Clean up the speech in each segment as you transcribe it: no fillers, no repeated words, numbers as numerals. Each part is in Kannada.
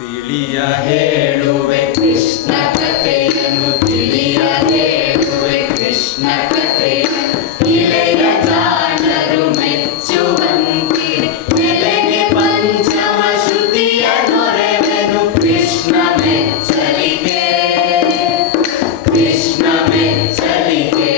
ತಿಳಿಯ ಹೇಳುವೆ ಕೃಷ್ಣ ಕಥೆಯನ್ನು, ತಿಳಿಯ ಹೇಳುವೆ ಕೃಷ್ಣ ಕಥೆಯನ್ನು, ಇಳೆಯ ಜಾಣರು ಮೆಚ್ಚುವಂತಿದೆ ನೆಲೆಗೆ ಪಂಚಮ ಶ್ರುತಿಯ ನೊರೆವೆನು ಕೃಷ್ಣ ಮೆಚ್ಚಲಿಗೆ, ಕೃಷ್ಣ ಮೆಚ್ಚಲಿಗೆ.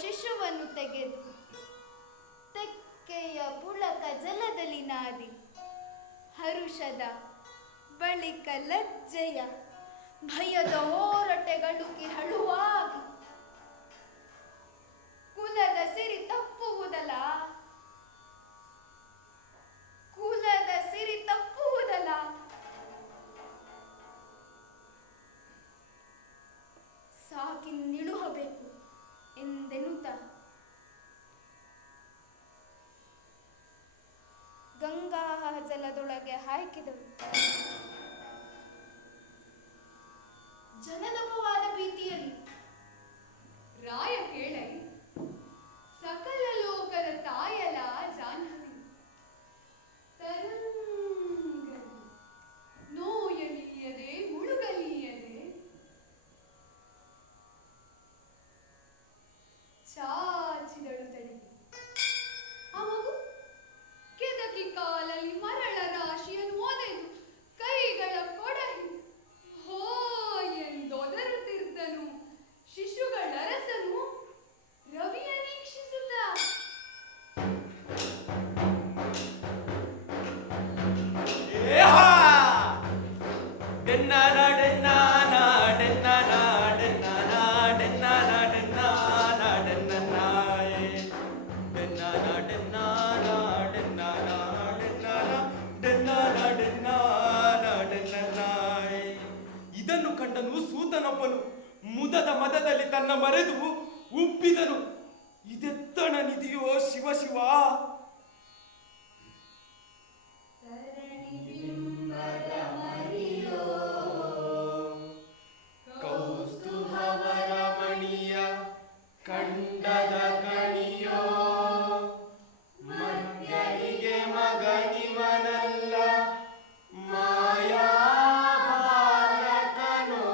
ಶಿಶುವನ್ನು ತೆಗೆದು ತೆಕ್ಕೆಯ ಪುಳಕ ಜಲದಲ್ಲಿ ನಾದಿ ಹರುಷದ ಬಳಿಕ ಲಜ್ಜೆಯ ಭಯದ ಹೋರಟೆಗಳು ಕಿರಳುವಾಗಿ ಕುಲದ ಸಿರಿ ತಪ್ಪುವುದಲ್ಲ, ಕುಲದ ಸಿರಿ ತಪ್ಪುವುದಲ್ಲ. ಸಾಕಿನ್ನಿಳುಹಬೇಕು ಎಂದೆನುತ ಗಂಗಾ ಜಲದೊಳಗೆ ಹಾಕಿದಳು. ಜನನಪವಾದ ಭೀತಿಯಲ್ಲಿ ರಾಯ ಕೇಳೈ ಸಕಲ ಲೋಕದ ತಾಯಲ ಜಾಹ್ನವಿ ತರಂಗಲಿ ನೋಯಲಿಯದೆ ಮುಳುಗಲಿಯದೆ ಚಾಚಿದಳು ತಡೆಗೆ. ಆ ಮಗು ಕೆದಕಿ ಕಾಲಲ್ಲಿ ಮರಳ ರಾಶಿಯನ್ನು ಒದೆದು ಕೈಗಳ ಕೊಡಹಿ ಹೋ ಎಂದೊದರುತ್ತಿದ್ದನು ಶಿಶುಗಳ ರಸನು ರವಿಯ ನೀಕ್ಷಿಸುತ್ತ. ಇದನ್ನು ಕಂಡನು ಸೂತನೊಬ್ಬನು ಮುದದ ಮದದಲ್ಲಿ ತನ್ನ ಮರೆದು ಉಬ್ಬಿದನು. ಇದೆತ್ತಣ ನಿಧಿಯೋ ಶಿವ ಶಿವ. ಕೌಸ್ತುಭವರ ಮಣಿಯ ಕಂಡದ ಕಣಿಯೋ ಮಂಜರಿಗೆ ಮಗನಿವನಲ್ಲ ಮಾಯಾ ಬಾಲಕನೋ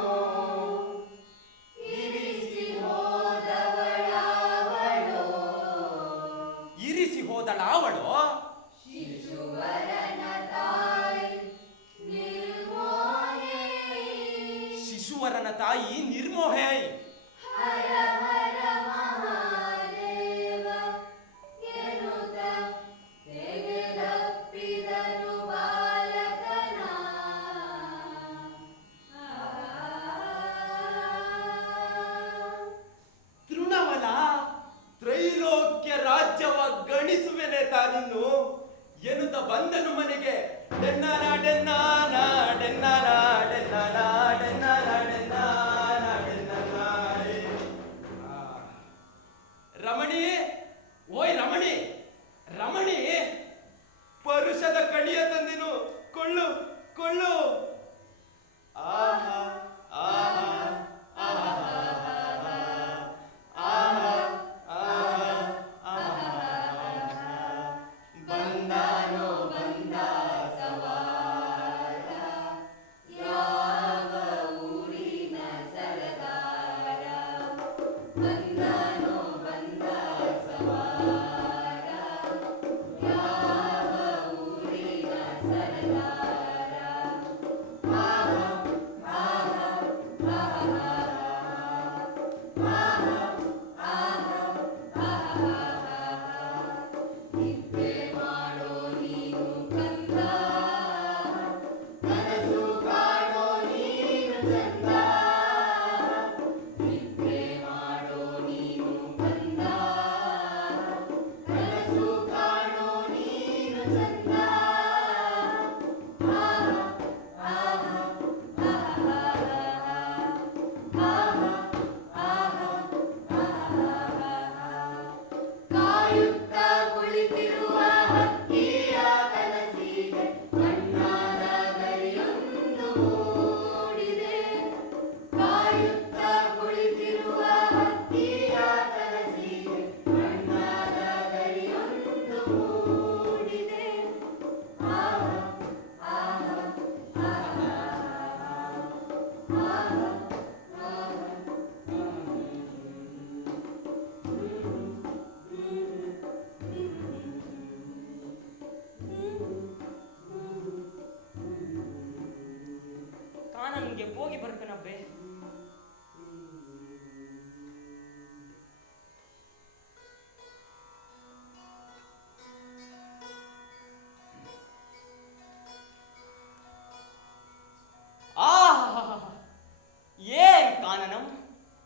ಇರಿಸಿ ಹೋದವಳಾವಳೋ. ಇರಿಸಿ ಹೋದಳಾವಳೋ ಶಿಶುವರನ ತಾಯಿ ನಿರ್ಮೋಹೈ. ಹರ ಹರ ಮಹಾದೇವ ಎನ್ನುತ್ತ ತೆಗೆದಪ್ಪಿದನು ಬಾಲಕನ. ತೃಣವಲ ತ್ರೈಲೋಕ್ಯ ರಾಜ್ಯವ ಗಣಿಸುವೆನೆ ತಾನಿನ್ನು ಎನ್ನುತ್ತ ಬಂದನು ಮನೆಗೆ. ಡೆನ್ನಾನ ಡೆನ್ನಾನ ಡೆನ್ನಾನ ಡೆನ್ನಾನ ಡೆನ್ನಾನ ಡೆನ್ನಾನ ಡೆನ್ನಾನ. ರಮಣಿ, ಓಯ್ ರಮಣಿ, ರಮಣಿ, ಪರುಷದ ಕಣಿಯ ತಂದಿನು, ಕೊಳ್ಳು ಕೊಳ್ಳು. ಆಹಾ ಆಹಾ ಆಹಾ ಆಹಾ ಆಹಾ. ಬಂದಾನೋ ಬಂದ ಸವಾರ ಯಾವ ಊರಿನ ಸರದಾರ. ಬಂದಾನೋ ಬಂದ ಸವಾರ ಯಾವ ಊರಿನ ಸರದಾರ. ಆಹಾ ಆಹಾ ಆಹಾ ಆಹಾ ಆಹಾ ಆಹಾ. ನಿದ್ದೆ ಮಾಡೋ ನೀನು ಕಂದ, ಕನಸು ಕಾಣೋ ನೀನು ಚಂದ. ನಿದ್ದೆ ಮಾಡೋ ನೀನು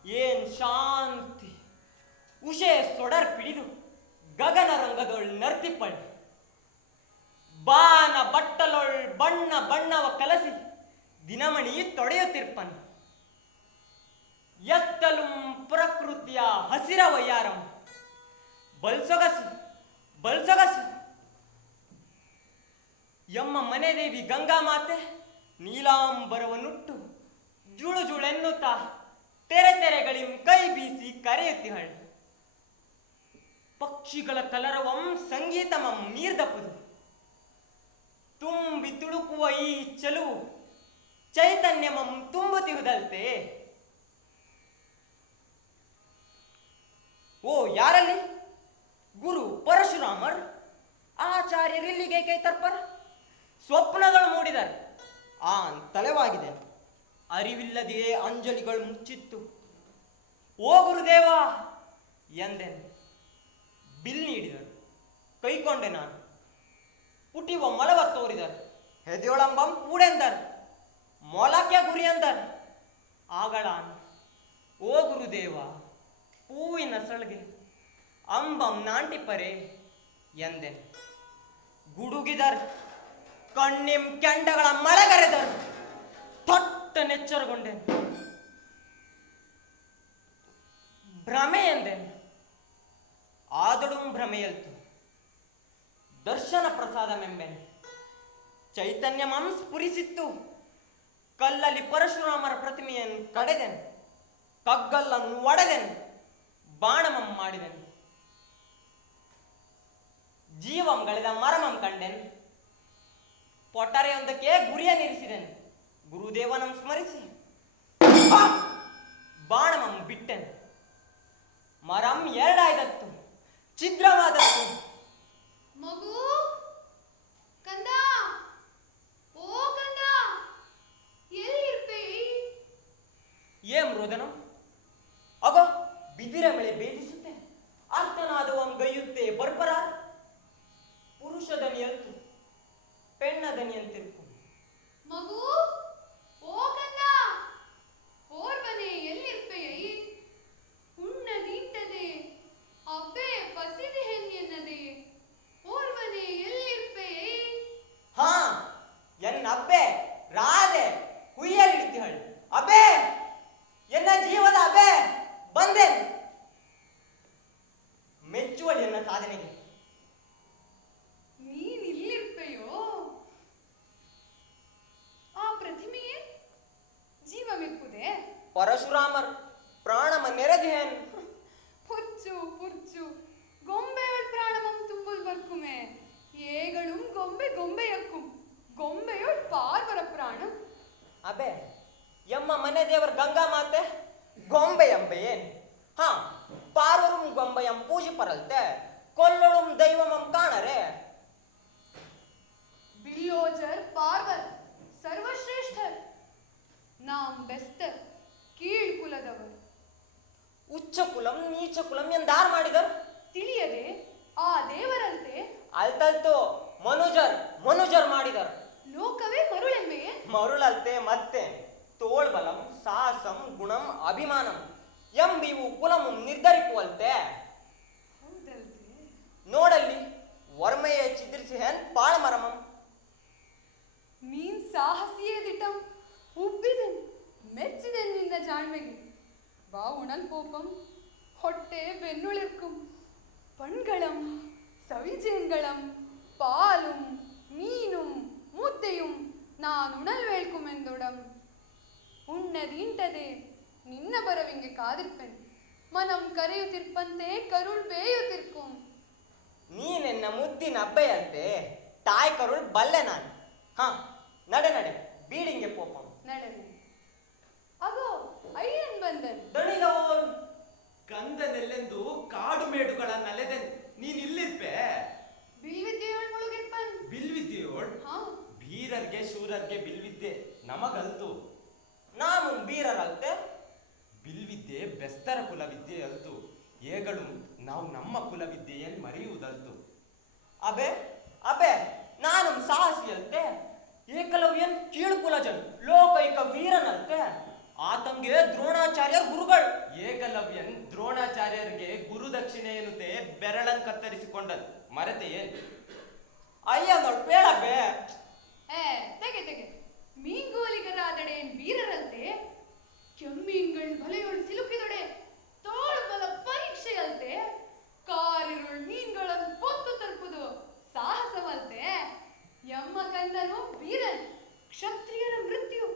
ಏನ್ ಶಾಂತಿ ಉಷೆ ಸೊಡರ್ ಪಿಡಿದು ಗಗನ ರಂಗದೊಳ್ ನರ್ತಿಪ್ಪಳ್ ಬಾನ ಬಟ್ಟಲೊಳ್ ಬಣ್ಣ ಬಣ್ಣವ ಕಲಸಿ ದಿನಮಣಿ ತೊಡೆಯುತ್ತಿರ್ಪನ್ ಎತ್ತಲುಂ ಪ್ರಕೃತಿಯ ಹಸಿರ ವಯ್ಯಾರಂ ಬಲ್ಸೊಗಸು ಬಲ್ಸೊಗಸು ಎಮ್ಮ ಮನೆದೇವಿ ಗಂಗಾ ಮಾತೆ ನೀಲಾಂಬರವನ್ನುಟ್ಟು ಜುಳು ಜುಳೆನ್ನುತ್ತಾ ತೆರೆ ತೆರೆಗಳಿಂ ಕೈ ಬೀಸಿ ಕರೆಯುತ್ತಿಹಳ್ ಪಕ್ಷಿಗಳ ಕಲರವಂ ಸಂಗೀತಮಂ ನೀರ್ದಪ್ಪದು ತುಂಬಿ ತುಳುಕುವ ಈ ಚೆಲುವು ಚೈತನ್ಯಮಂ ತುಂಬುತ್ತಿಹುದಲ್ತೆ. ಓ ಯಾರಲ್ಲಿ ಗುರು ಪರಶುರಾಮರ್ ಆಚಾರ್ಯರಿಲ್ಲಿಗೆ ಕೈತರ್ಪರ್ ಸ್ವಪ್ನಗಳು ಮೂಡಿದರು ಆ ತಲೆವಾಗಿದೆ ಅರಿವಿಲ್ಲದೆಯೇ ಅಂಜಲಿಗಳು ಮುಚ್ಚಿತ್ತು. ಓ ಗುರುದೇವ ಎಂದೆನು. ಬಿಲ್ ನೀಡಿದರು, ಕೈಕೊಂಡೆ ನಾನು. ಪುಟಿವ ಮಲವ ತೋರಿದರು, ಹೆದೆಯೊಳಂಬಂ ಪೂಡೆಂದರು, ಮೊಲಕ್ಕೆ ಗುರಿ ಅಂದರು. ಆಗಳಾನ್ ಓ ಗುರುದೇವ ಹೂವಿನ ಸೊಳಗೆ ಅಂಬಂ ನಾಂಟಿಪರೆ ಎಂದೆನು. ಗುಡುಗಿದರು, ಕಣ್ಣಿಂ ಕೆಂಡಗಳ ಮಳೆಗರೆದರು. ತೊಟ್ಟನೆಚ್ಚರಗೊಂಡೆನು. ಭ್ರಮೆ ಎಂದೆನು. ಆದಡುಂ ಭ್ರಮೆಯಲ್ತು. ದರ್ಶನ ಪ್ರಸಾದಮೆಂಬೆನು. ಚೈತನ್ಯಮಂ ಸ್ಫುರಿಸಿತ್ತು. ಕಲ್ಲಲ್ಲಿ ಪರಶುರಾಮರ ಪ್ರತಿಮೆಯನ್ನು ಕಡೆದೆನು. ಕಗ್ಗಲ್ಲನ್ನು ಒಡೆದೆನು. ಬಾಣಮಂ ಮಾಡಿದೆನು. ಜೀವಂ ಗಳೆದ ಮರಮಂ ಕಂಡೆನು. ಪೊಟರೆಯೊಂದಕ್ಕೆ ಗುರಿಯನ್ನಿರಿಸಿದೆನು. ಗುರುದೇವನಂ ಸ್ಮರಿಸಿ ಬಾಣಮಂ ಬಿಟ್ಟೆನು. ಮರಂ ಎರಡಾಯ್ದತ್ತು, ಛಿದ್ರವಾದತ್ತು. ಮಗು ಕಂದ, ಓ ಕಂದ, ಎಲ್ಲಿರ್ಪೆ? ಏಂ ರೋದನಂ? ಅಗೋ ಬಿದಿರ ಮಳೆ ಭೇದಿಸುತ್ತೆ. ಅರ್ಥನಾದವಂ ಗೈಯುತ್ತೆ ಬರ್ಬರ. ಪುರುಷ ದನಿಯಂತು ಪೆಣ್ಣ ದನಿಯಂತಿರ್ಕು. ಮಗು ಓ ಕಂದ, ಓರ್ವನೆ ಎಲ್ಲಿರ್ಪೆಯೈ? ಉಣ್ಣದೀಂಟದೆ ಅಬ್ಬೆ ಪಸಿದೆ ಹೆಣ್ಣೆನ್ನದೆ ಓರ್ವನೆ ಎಲ್ಲಿರ್ಪೆಯೈ? ಹಾ ಎನ್ನ ಅಬ್ಬೆ ರಾಧೆ ಹುಯ್ಯಲಿಡ್ತಿಹಳ್. ಅಬ್ಬೆ ಎನ್ನ ಜೀವದ ಅಬ್ಬೆ ಬಂದೆ. ಮೆಚ್ಚುವಳಿ ಎನ್ನ ಸಾಧನೆಗೆ. ನೀನ್ ಇಲ್ಲಿರ್ಪೆಯೋ? ಆ ಪ್ರತಿಮೆಯೇ ಜೀವವೆಪ್ಪುದೆ? ಪರಶುರಾಮರ್ ಪ್ರಾಣಮ ನೆರೆದಿಹೇನ್. ಪುರ್ಚು ಪುರ್ಚು ಗೊಂಬೆಯೊಳ್ ಪ್ರಾಣಮಂ ತುಂಬುಲ್ ಬರ್ಕುಮೆ. ಏಗಳುಂ ಗೊಂಬೆ ಗೊಂಬೆಯಕ್ಕುಂ ಗೊಂಬೆಯೊಳ್ ಪಾರ್ವರ ಪ್ರಾಣಂ. ಅಬೆ ಎಮ್ಮ ಮನೆ ದೇವರ ಗಂಗಾ ಮಾತೆ ಗೊಂಬೆ ಎಂಬೆಯೇನ್? ಹಾ ಪಾರ್ವರುಂ ಗೊಂಬೆಯಂ ಪೂಜೆ ಪರಲ್ತೆ. ಕೊಲ್ಲೊಳುಂ ದೈವಮಂ ಕಾಣರೆ. ಬಿಲ್ಲೋಜರ್ பார்வர் ಸರ್ವಶ್ರೇಷ್ಠர். நாம் பெஸ்டர் கீழ் ಕುಲದವರು. ಉಚ್ಚ ಕುಲಂ ನೀಚ ಕುಲಂ ಎಂದಾರ್ ಮಾಡಿದರು? ತಿಳಿಯದೆ ಆ ದೇವರಂತೆ ಅಲ್ತಲ್ತು ಮನುಜರ್ ಮಾಡಿದರು. ಲೋಕವೇ ಮರುಳೆಂಬೆಯೇ? ಮರುಳಲ್ತೆ ಮತ್ತೆ ತೋಳ್ಬಲಂ ಸಾಹಸಂ ಗುಣಂ ಅಭಿಮಾನಂ ಎಂಬಿವು ಕುಲಮು ನಿರ್ಧರಿಸುವಲ್ತೆ. ಹೌದಲ್ತೆ. ನೋಡಲ್ಲಿ ವರ್ಮೆಯೇ ಚಿದ್ರಿಸಿ ಹೆನ್ ಪಾಳಮರಮಂ. ನೀನ್ ಸಾಹಸಿಯೇ ದಿಟಂ ಉಬ್ಬಿದೆನ್ ಮೆಚ್ಚಿದೆನ್ ನಿನ್ನ ಜಾಣ್ಮೆಗೆ. ಬಾ ಉಣಲ್ ಪೋಪಂ ಹೊಟ್ಟೆ ಬೆನ್ನುಳಿರ್ಕುಂ பண்களம் சவிஜேன்களம் பாலும் மீனும் முத்தையும் நான் உணல் வேள்க்கும் ಎಂದೊಡಂ. ಉಣ್ಣದೀಂಟದೆ ನಿನ್ನ ಬರವಿಂಗೆ ಕಾದಿರ್ಪೆನ್. ಮನಂ ಕರೆಯುತ್ತಿರ್ಪಂತೆ ಕರುಳ್ ಬೇಯುತ್ತಿರ್ಕುಂ. ನೀನೆನ್ನ ಮುದ್ದಿನ ಅಬ್ಬೆಯಂತೆ ತಾಯಿ ಕರುಳ್ ಬಲ್ಲೆ ನಾನು. ಹಾ ನಡೆ ನಡೆ ಬೀಡಿಂಗೆ ಪೋಪಂ. ನಡೆನೆ. ಅಗೋ ಅಯ್ಯನ್ ಬಂದನ್. ದಣಿದವೋರು ಕಂದನೆಲ್ಲೆಂದು ಕಾಡು ಮೇಡುಗಳ ನಲೆದೆನ್ ನೀನ್ ಇಲ್ಲಿರ್ಪೆ. ಬಿಲ್ವಿದ್ಯೆಯೊಳ್ ಮುಳುಗಿರ್ಪನ್. ಬಿಲ್ವಿದ್ಯೆಯೋಳ್? ಹಾ ಬೀರರ್ಗೆ ಶೂರರ್ಗೆ ಬಿಲ್ವಿದ್ಯೆ ನಮಗಲ್ತು. ನಾನು ಬೀರರಲ್ತೆ. ಬಿಲ್ವಿದ್ಯೆ ಬೆಸ್ತರ ಕುಲವಿದ್ಯೆ ಅಲ್ತು. ಏಗಳು ನಾವು ನಮ್ಮ ಕುಲವಿದ್ಯೆಯನ್ನು ಮರೆಯುವುದಲ್ತು. ಅಬೆ ಅಬೆ ನಾನು ಸಾಹಸಿಯಲ್ತೆ. ಏಕಲವ್ಯನ್ ಕೀಳು ಕುಲಜನ್ ಲೋಕೈಕ ವೀರನಲ್ತೆ. ಆತಂಗೆ ದ್ರೋಣಾಚಾರ್ಯ ಗುರುಗಳು. ಏಕಲವ್ಯನ್ ದ್ರೋಣಾಚಾರ್ಯರಿಗೆ ಗುರುದಕ್ಷಿಣೆ ಎನ್ನುತ್ತೆ ಬೆರಳನ್ ಕತ್ತರಿಸಿಕೊಂಡನು, ಮರೆತೆ ಏನ್? ಅಯ್ಯ ನೋಡ್ ಬೇಡಬ್ಬೆ. ಏ ತೆಗೆ ತೆಗೆ, ಮೀಂಗೋಲಿಗರಾದಡೇನ್ ವೀರರಂತೆ, ಕೆಮ್ಮೀನ್ಗಳ್ ಬಲೆಯೊಳ್ ಸಿಲುಕಿದೊಡೆ ತೋಳ್ಬಲ ಪರೀಕ್ಷೆಯಂತೆ, ಕಾರಿರುಳ್ ಮೀನ್ಗಳನ್ನು ಪೊತ್ತು ತಲುಪುದು ಸಾಹಸವಂತೆ. ಎಮ್ಮ ಕಂದನು ವೀರನ್, ಕ್ಷತ್ರಿಯರ ಮೃತ್ಯು,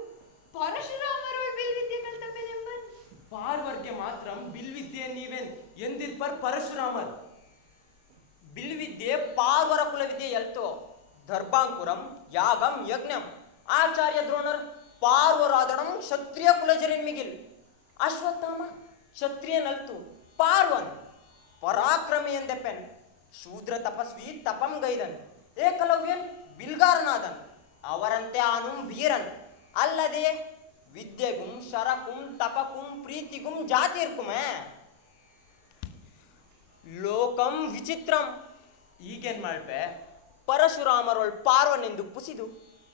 ಪರಶುರಾಮರುಳ್ ಬಿಲ್ವಿದ್ಯೆ ಕಲ್ತಪ್ಪೆನೆಂಬನ್. ಪಾರ್ವರ್ಗೆ ಮಾತ್ರ ಬಿಲ್ವಿದ್ಯೆ ನೀವೇನ್ ಎಂದಿರ್ಪರ್ ಪರಶುರಾಮರ್. ಬಿಲ್ವಿದ್ಯೆ ಪಾರ್ವರ ಕುಲವಿದ್ಯೆ ಎಲ್ತು. ದರ್ಭಾಂಕುರಂ ಯಾಗಂ ಯಜ್ಞಂ ಆಚಾರ್ಯ ದ್ರೋಣರ್ ಪಾರ್ವರಾದಣಂ ಕ್ಷತ್ರಿಯ ಕುಲಜರಿನ್ಮಿಗಿಲ್. ಅಶ್ವತ್ಥಾಮ ಕ್ಷತ್ರಿಯನಲ್ತು, ಪಾರ್ವನ್ ಪರಾಕ್ರಮಿ ಎಂದೆಪ್ಪೆನ್. ಶೂದ್ರ ತಪಸ್ವಿ ತಪಂ ಗೈದನ್, ಏಕಲವ್ಯನ್ ಬಿಲ್ಗಾರನಾದನ್. ಅವರಂತೆ ಆನುಂ ವೀರನ್. ಅಲ್ಲದೆ ವಿದ್ಯೆಗುಂ ಶರಕುಂ ತಪಕುಂ ಪ್ರೀತಿಗುಂ ಜಾತಿ ಇರ್ಕುಮೆ. ಲೋಕಂ ವಿಚಿತ್ರಂ. ಈಗೇನ್ ಮಾಡ್ಬೆ? ಪರಶುರಾಮರೊಳ್ ಪಾರ್ವನೆಂದು ಪುಸಿದು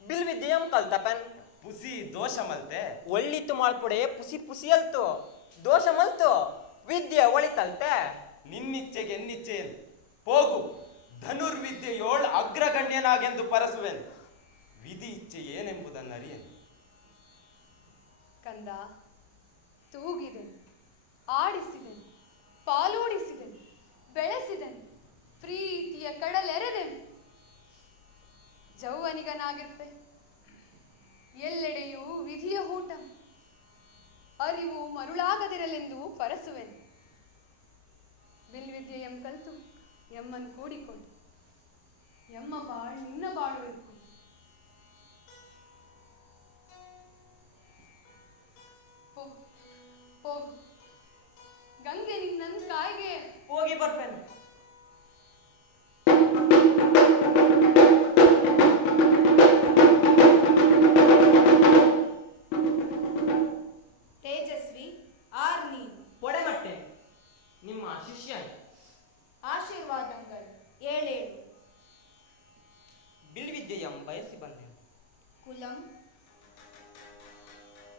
ಬಿಲ್ವಿದ್ಯೆಯಂ ಕಲ್ತಪೆನ್. ಪುಸಿ ದೋಷ ಮಲ್ತೆ. ಒಳ್ಳಿತ್ತು ಮಾಡ್ಕೊಡೆ ಪುಸಿ ಪುಸಿ ಅಲ್ತು, ದೋಷ ಮಲ್ತು ವಿದ್ಯೆ ಒಳಿತಲ್ತೆ. ನಿನ್ನಿಚ್ಛೆಗೆ ಎನ್ನಿಚ್ಛೆ ಏನು? ಹೋಗು, ಧನುರ್ವಿದ್ಯೆಯೋಳ್ ಅಗ್ರಗಣ್ಯನಾಗೆಂದು ಪರಸುವೆನ್. ವಿಧಿ ಇಚ್ಛೆ ಏನೆಂಬುದನ್ನು ಅರಿಯೇನು. ಕಂದ, ತೂಗಿದೆನು, ಆಡಿಸಿದೆನು, ಪಾಲೋಡಿಸಿದೆನು, ಬೆಳೆಸಿದೆನು, ಪ್ರೀತಿಯ ಕಡಲೆರೆದೆನು. ಜೌವನಿಗನಾಗಿರ್ಪೆ, ಎಲ್ಲೆಡೆಯೂ ವಿಧಿಯ ಹೂಟ, ಅರಿವು ಮರುಳಾಗದಿರಲೆಂದು ಪರಸುವೆನು. ಬಿಲ್ವಿದ್ಯೆಯಂ ಕಲ್ತು ಎಮ್ಮನ್ ಕೂಡಿಕೊಂಡು, ಎಮ್ಮ ಬಾಳ್ ನಿನ್ನ ಬಾಳು ಇರ್ಕು. ಹೋಗು, ಗಂಗೆ ನಿನ್ನನ್ ಕಾಯ್ಗೆ. ಹೋಗಿ ಬರ್ಪೇನೆ. ತೇಜಸ್ವಿ ಆರ್ ನೀನು. ಪೊಡೆಮಟ್ಟೆ ನಿಮ್ಮ ಶಿಷ್ಯ. ಆಶೀರ್ವಾದಂಗಳು ಏಳೇಳು. ಬಿಲ್ವಿದ್ಯೆಯಂ ಬಯಸಿ ಬಂದೆ. ಕುಲಂ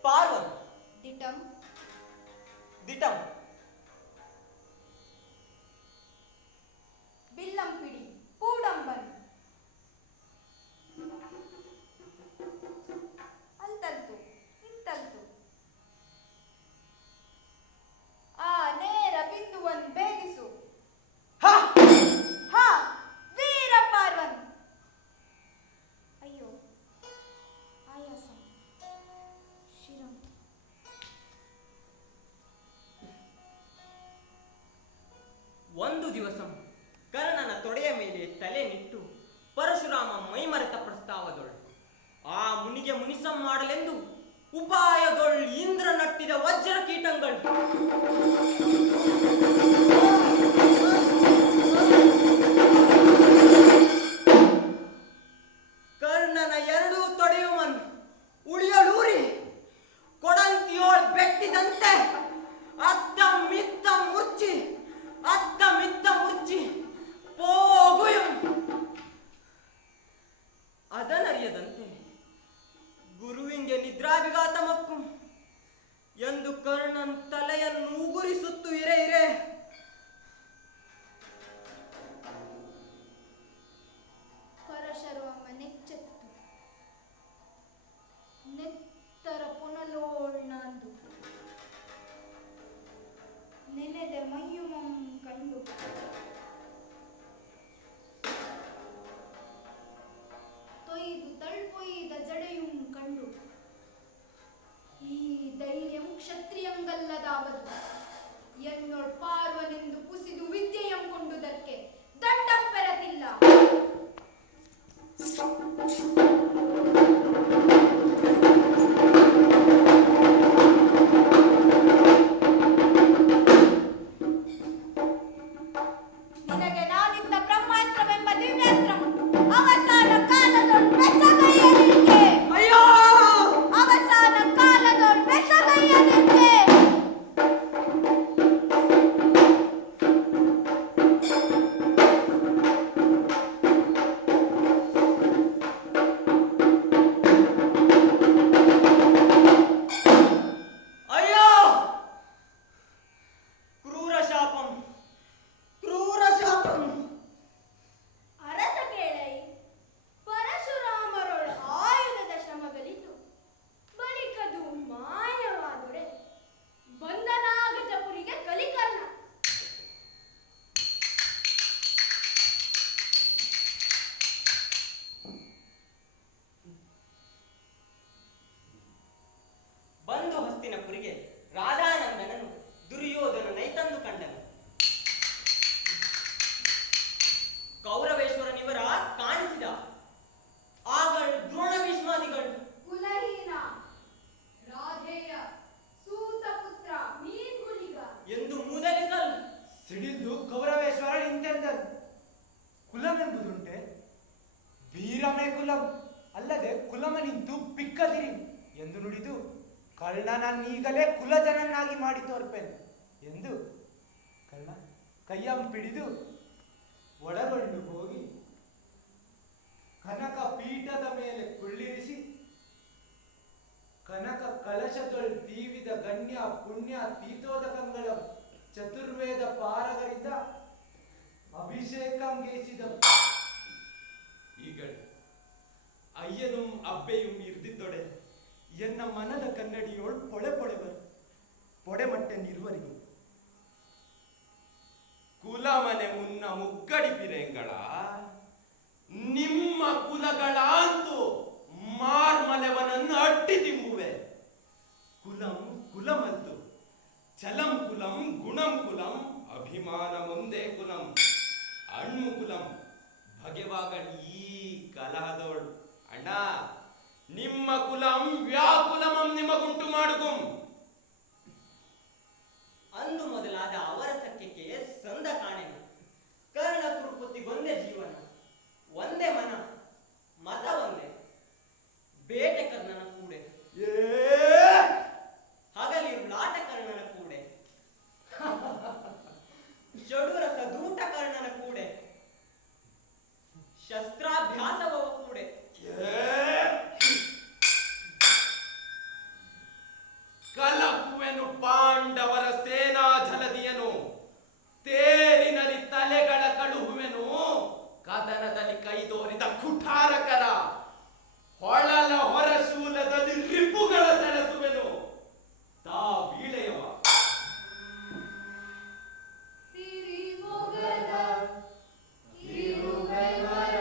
ಪಾರ್ವನ್ ದಿಟಂ ದಿಟಂ. ಬಿಲ್ಲಂ ಪಿಡಿ ಪೂಡಂಬನ್. ಅಂತಲ್ತು ಇಂತಲ್ತು. ಆ ನೇರ ಬಿಂದುವನ್ ಭೇದಿಸು. ಹಾ ಹಾ ವೀರ ಪಾರ್ವನ್. ಅಯ್ಯೋ ಆಯಾಸ ಶಿರಂ. ಒಂದು ದಿವಸ ಕರ್ಣನ ತೊಡೆಯ ಮೇಲೆ ತಲೆ ನಿಟ್ಟು ಪರಶುರಾಮ ಮೈಮರೆತ ಪ್ರಸ್ತಾವದೊಳು ಆ ಮುನಿಗೆ ಮುನಿಸಂ ಮಾಡಲೆಂದು ಉಪಾಯದೊಳ್ ಇಂದ್ರ ನಟ್ಟಿದ ವಜ್ರ ಕೀಟಂಗಳು. ಕರ್ಣನ ಎರಡೂ ತೊಡೆಯುಮನ್ ಉಳಿಯಲೂರಿ ಕೊಡಂತಿಯೋಳ್ ಬೆಟ್ಟಿದಂತೆ ಅತ್ತ ಮಿತ್ತ ಮುರ್ಚಿ ಅತ್ತ ಮಿತ್ತ ಮುರ್ಚಿ ಪೋಗುಯಂ. ಅದನರಿಯದಂತೆ ಗುರುವಿಂಗೆ ನಿದ್ರಾಭಿಘಾತಮಕ್ಕುಂ ಎಂದು ಕರ್ಣನ್ ತಲೆಯನ್ನು ಉಗುರಿಸುತ್ತು ಇರೆ ಇರೆ. ಪರಶುರಾಮ ನೆಚ್ಚೆತ್ತು ನೆತ್ತರ ಪುನಲೋಳ್ನಂದು ನೆನೆದ ಮೈಯುಮಂ ಕಂಡು ತೊಯ್ದು ತಳ್ಪೊಯ್ದ ಜಡೆಯುಂ ಕಂಡು ಈ ಧೈರ್ಯಂ ಕ್ಷತ್ರಿಯಂಗಲ್ಲದಾವದು ಎನ್ನೊಳ್ ಪಾರ್ವನೆಂದು ಕುಸಿದು ವಿದ್ಯೆಯಂ ಕೊಂಡುದಕ್ಕೆ ದಂಡಂ ಪೆರತಿಲ್ಲ. ಸಿಡಿದು ಕೌರವೇಶ್ವರ ನಿಂತೆಂದನು. ಕುಲಮೆಂಬುದುಂಟೆ? ವೀರಮೇ ಕುಲಂ, ಅಲ್ಲದೆ ಕುಲಮ ನಿಂತು ಪಿಕ್ಕದಿರಿ ಎಂದು ನುಡಿದು ಕರ್ಣನನ್ನೀಗಲೇ ಕುಲಜನನ್ನಾಗಿ ಮಾಡಿ ತೋರ್ಪೇನೆ ಎಂದು ಕರ್ಣ ಕೈಯಂ ಪಿಡಿದು ಒಳಗೊಂಡು ಹೋಗಿ ಕನಕ ಪೀಠದ ಮೇಲೆ ಕುಳ್ಳಿರಿಸಿ ಕನಕ ಕಲಶದೊಳ್ ತೀವಿದ ಗಣ್ಯ ಪುಣ್ಯ ತೀರ್ಥೋದಕಗಳ ಚತುರ್ವೇದ ಪಾರಗರಿಂದ ಅಭಿಷೇಕಂಗೇಸಿದವು. ಈಗಳು ಅಯ್ಯനും ಅಬ್ಬೆയും ಇರ್ದಿದ್ದೊಡೆ ಎನ್ನ ಮನದ ಕನ್ನಡಿಯೋಳ್ ಪೊಳೆ ಪೊಳೆವರು ಪೊಡೆಮಟ್ಟೆ ನಿರ್ವರಿಗೂ ಕುಲಮನೆ ಮುನ್ನ ಮುಕ್ಕಡಿಪಿರೆಂಗಳ ನಿಮ್ಮ ಕುಲಗಳಂತೂ ಮಾರ್ಮಲೆವನನ್ನು ಅಟ್ಟಿ ತಿಂಬುವೆ. ಕುಲಂ ಕುಲಮದ್ದು, ಚಲಂ ಕುಲಂ ಗುಣಂ ಕುಲಂ, ಅಭಿಮಾನ ಮುಂದೆ ಕುಲಂ ಅಣ್ಣು ಕುಲಂ ಬಗೆವಾಗ ಈ ಕಲಹದೋಳು ಅಣ್ಣ ನಿಮ್ಮ ಕುಲಂ ವ್ಯಾಕುಲಮಂ ನಿಮಗುಂಟು ಮಾಡುಗುಂ. ಅಂದು ಮೊದಲಾದ ಅವರ ಸಖ್ಯಕ್ಕೆ ಸಂದ ಕಾಣೆನು. ಕರ್ಣ ಕುರುಪುತ್ತಿಗೊಂದೇ ಜೀವನ, ಒಂದೇ ಮನ, ಮತ ಒಂದೇ, ಬೇಟೆ ಕರ್ಣನ ಕೂಡೆ, ಹಗಲಿರುಳಾಟ ಕರ್ಣನ ಕೂಡೆ, ಚಡುರಸ ದೂಟ ಕರ್ಣನ ಕೂಡೆ, ಶಸ್ತ್ರಾಭ್ಯಾಸವ ಕೂಡೆ. ಕಲಕುವೆನು ಪಾಂಡವರ ಸೇನಾ ಜಲದಿಯನು, ತೇರಿನಲ್ಲಿ ತಲೆಗಳ ಕಳುಹುವೆನು, ಕದನದಲ್ಲಿ ಕೈದೋರಿದ ಕುಠಾರಕರ ಹೊಳಲ ಹೊರಶೂಲದಲ್ಲಿ ರಿಪುಗಳ ಸೆಳೆಸುವೆನು. ತಾ ಬೀಳೆಯವ ಸಿರಿ ಮೊಗದ ಇರುವೆವರ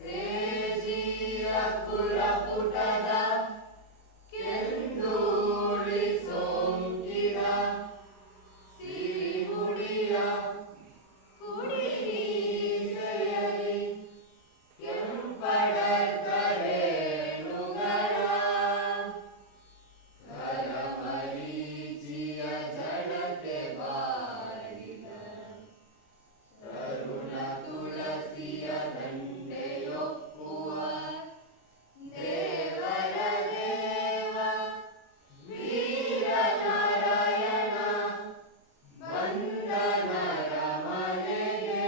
ತೇಜಿಯ ಕುಲಪುಟದ ಕೆಂದೂಳಿ ಸೋಂಕಿದ ಸಿರಿಮುಡಿಯ ಕುಡಿಸೆಯಲಿ ಕೆಂಪಡರ್ದ ರೇಣುಗಳ ಕರಮರೀಚಿಯ ಜಡತೆ ಬಾಡಿದ ತರುಣ ತುಳಸಿಯ ದಂಡೆಯೊಪ್ಪುವ ದೇವರ ದೇವ ವೀರನಾರಾಯಣ ಬಂದನರ ಮನೆಗೆ.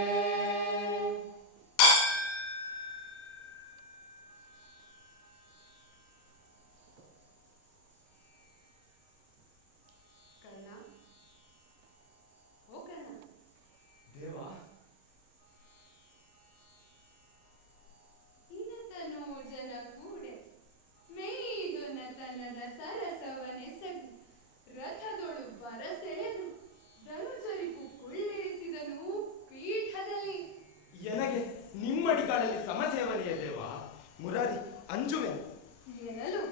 ಕರ್ಣ, ಓ ಕರ್ಣ, ದೇವ ಇನತನು ಜನ ಕೂಡೆ ಮೇಯ್ದುನ ತನ್ನದ ಸರಸವನೆಸಗು ರಥದೊಳು ಬರಸೆಳೆದು ಧನುಜರಿಗೂ ಕುಳ್ಳಿರಿಸಿದನು ಪೀಠದಲ್ಲಿ. ಎನಗೆ ನಿಮ್ಮಡಿಗಳಲ್ಲಿ ಸಮಸೇವನೆಯ ದೇವ. ಮುರಾರಿ ಅಂಜುವೆ ಎನ್ನಲು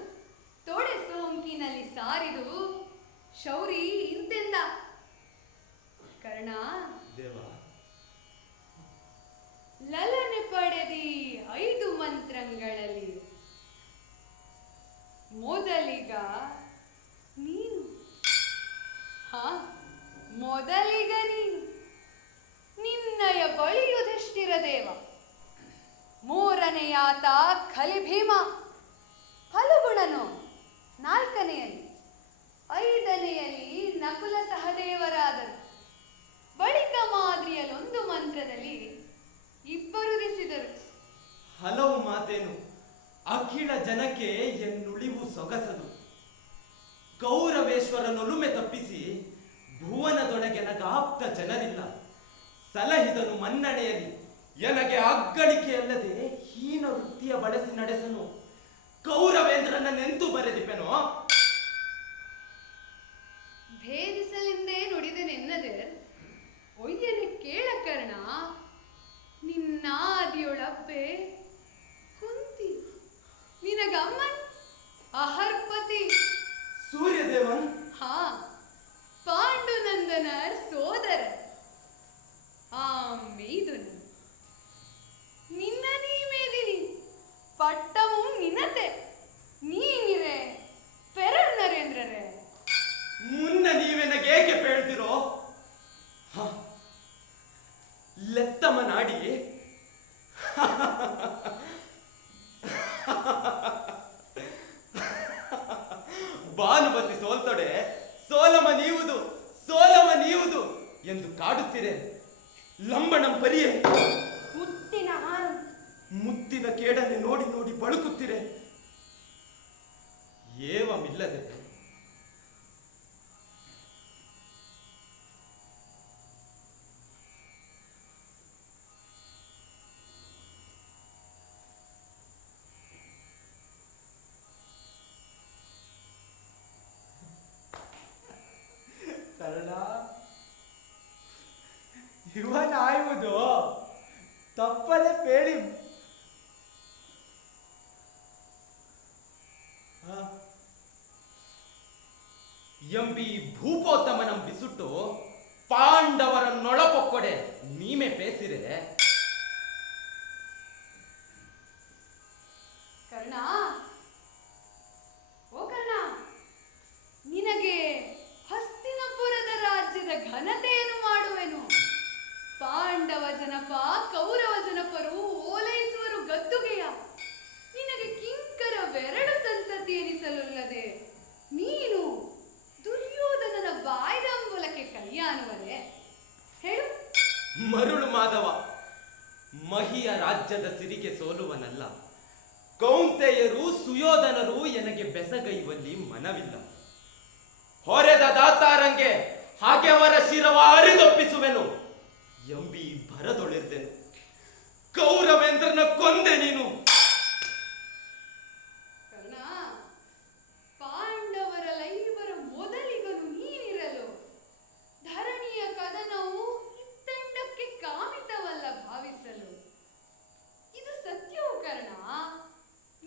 ತೊಡೆ ಸೋಂಕಿನಲ್ಲಿ ಸಾರಿದು ಶೌರಿ ಇಂತೆಂದ. ಕರ್ಣ, ದೇವ ಲಲನೆ ಪಡೆದಿ 5 ಮಂತ್ರಂಗಳಲ್ಲಿ ಮೊದಲಿಗ ನೀನು, ಮೊದಲಿಗ ನೀನು, ನಿನ್ನಯ ಬಳಿ ಯುಧಿಷ್ಠಿರ ದೇವ, ಮೂರನೆಯಾತ ಖಲಿಭೀಮ, ಫಲಗುಣನು 4ನೆಯಲ್ಲಿ, 5ನೆಯಲ್ಲಿ ನಕುಲ ಸಹದೇವರಾದರು. ಬಳಿಕ ಮಾದ್ರಿಯಲ್ಲೊಂದು ಮಂತ್ರದಲ್ಲಿ 2 ದಿಸಿದರು. ಹಲವು ಮಾತೇನು ಅಖಿಲ ಜನಕ್ಕೆ ಎನ್ನುಳಿವು ಸೊಗಸದು. ಕೌರವೇಶ್ವರನೊಲುಮೆ ತಪ್ಪಿಸಿ ಭುವನದೊಳಗೆ ನಗಾಪ್ತ ಜನರಿಲ್ಲ. ಸಲಹಿದನು ಮನ್ನಣೆಯಲ್ಲಿ ಎನಗೆ ಅಗ್ಗಳಿಕೆಯಲ್ಲದೆ ಹೀನ ವೃತ್ತಿಯ ಬಳಸಿ ನಡೆಸನು. ಕೌರವೇಂದ್ರನ ನೆಂತು ಬರೆದಿಪೆನೋ. ಭೇದಿಸಲೆಂದೇ ನುಡಿದನೆನ್ನದೆ ಒಯ್ಯನೆ ಕೇಳ ಕರ್ಣ, ನಿನ್ನಾದಿಯೊಳಬ್ಬೆ ಕುಂತಿ, ನಿನಗಮ್ಮನ್ ಅಹರ್ಪತಿ, ಸೂರ್ಯದೇವನ್ ಪಾಂಡುನಂದನರ್ ಸೋದರ ಆ ಮೇದುನ ನಿನ್ನ ನೀ ಮೇದಿನಿ ಪಟ್ಟಮು ನಿನತೆ ನೀನಿರೆ ಪೆರರ್ ನರೇಂದ್ರರೇ. ಮುನ್ನ ನೀವೆನಗೆ ನಾಡಿ ಭಾನುಮತಿ ಸೋಲ್ತೊಡೆ ಸೋಲಮ ನೀವುದು ಸೋಲಮ ನೀವುದು ಎಂದು ಕಾಡುತ್ತಿರೆ. ಲಂಬಣಂ ಪರಿಯೇ ಮುತ್ತಿನ ಹಾರು ಮುತ್ತಿನ ಕೇಡನೆ ನೋಡಿ ನೋಡಿ ಬಳುಕುತ್ತಿರೆ. ಏವಮಿಲ್ಲದೆ ಕರ್ಣ, ಇವನಾಯುವುದು ತಪ್ಪದೆ ಪೇಳಿ ಎಂಬಿ ಭೂಪೋತ್ತಮನಂ ಬಿಸುಟ್ಟು ಪಾಂಡವರ ನೊಳಪೊಕ್ಕೊಡೆ ನೀಮೆ ಪೇಸಿರೆ. ಕರ್ಣ, ಓ ಕರ್ಣ, ನಿನಗೆ ಹಸ್ತಿನಪುರದ ರಾಜ್ಯದ ಘನತೆಯನ್ನು ಮಾಡುವೆನು. ಪಾಂಡವ ಜನಪ ಕೌರವ ಜನಪರು ಓಲೈಸುವರು ಗದ್ದುಗೆಯ. ನಿನಗೆ ಕಿಂಕರವೆರಡು ಸಂತತಿ ಎನಿಸಲುಲ್ಲದೆ ನೀನು ದುರ್ಯೋಧನನ ಬಾಯ್ದಂಬುಲಕ್ಕೆ ಕೈಯಾನುವರೆ ಹೇಳು. ಮರುಳು ಮಾಧವ, ಮಹಿಯ ರಾಜ್ಯದ ಸಿರಿಗೆ ಸೋಲುವನಲ್ಲ. ಕೌಂತೆಯರು ಸುಯೋಧನರು ಎನಗೆ ಬೆಸಗೈವಲ್ಲಿ ಮನವಿಲ್ಲ. ಹೊರೆದ ದಾತಾರಂಗೆ ಹಾಗೆ ಅವರ ಶಿರವ ಅರಿದೊಪ್ಪಿಸುವೆನು ಎಂಬಿ ಭರದೊಳಿರ್ದೆನು. ಕೌರವೇಂದ್ರನ ಕೊಂದೆ ನೀನು. ಕರ್ಣ, ಪಾಂಡವರ ಲೈವರ ಮೊದಲಿಗನು ನೀನಿರಲು ಧರಣಿಯ ಕದನವು ಇತ್ತಂಡಕ್ಕೆ ಕಾಮಿತವಲ್ಲ ಭಾವಿಸಲು. ಇದು ಸತ್ಯವು ಕರ್ಣ.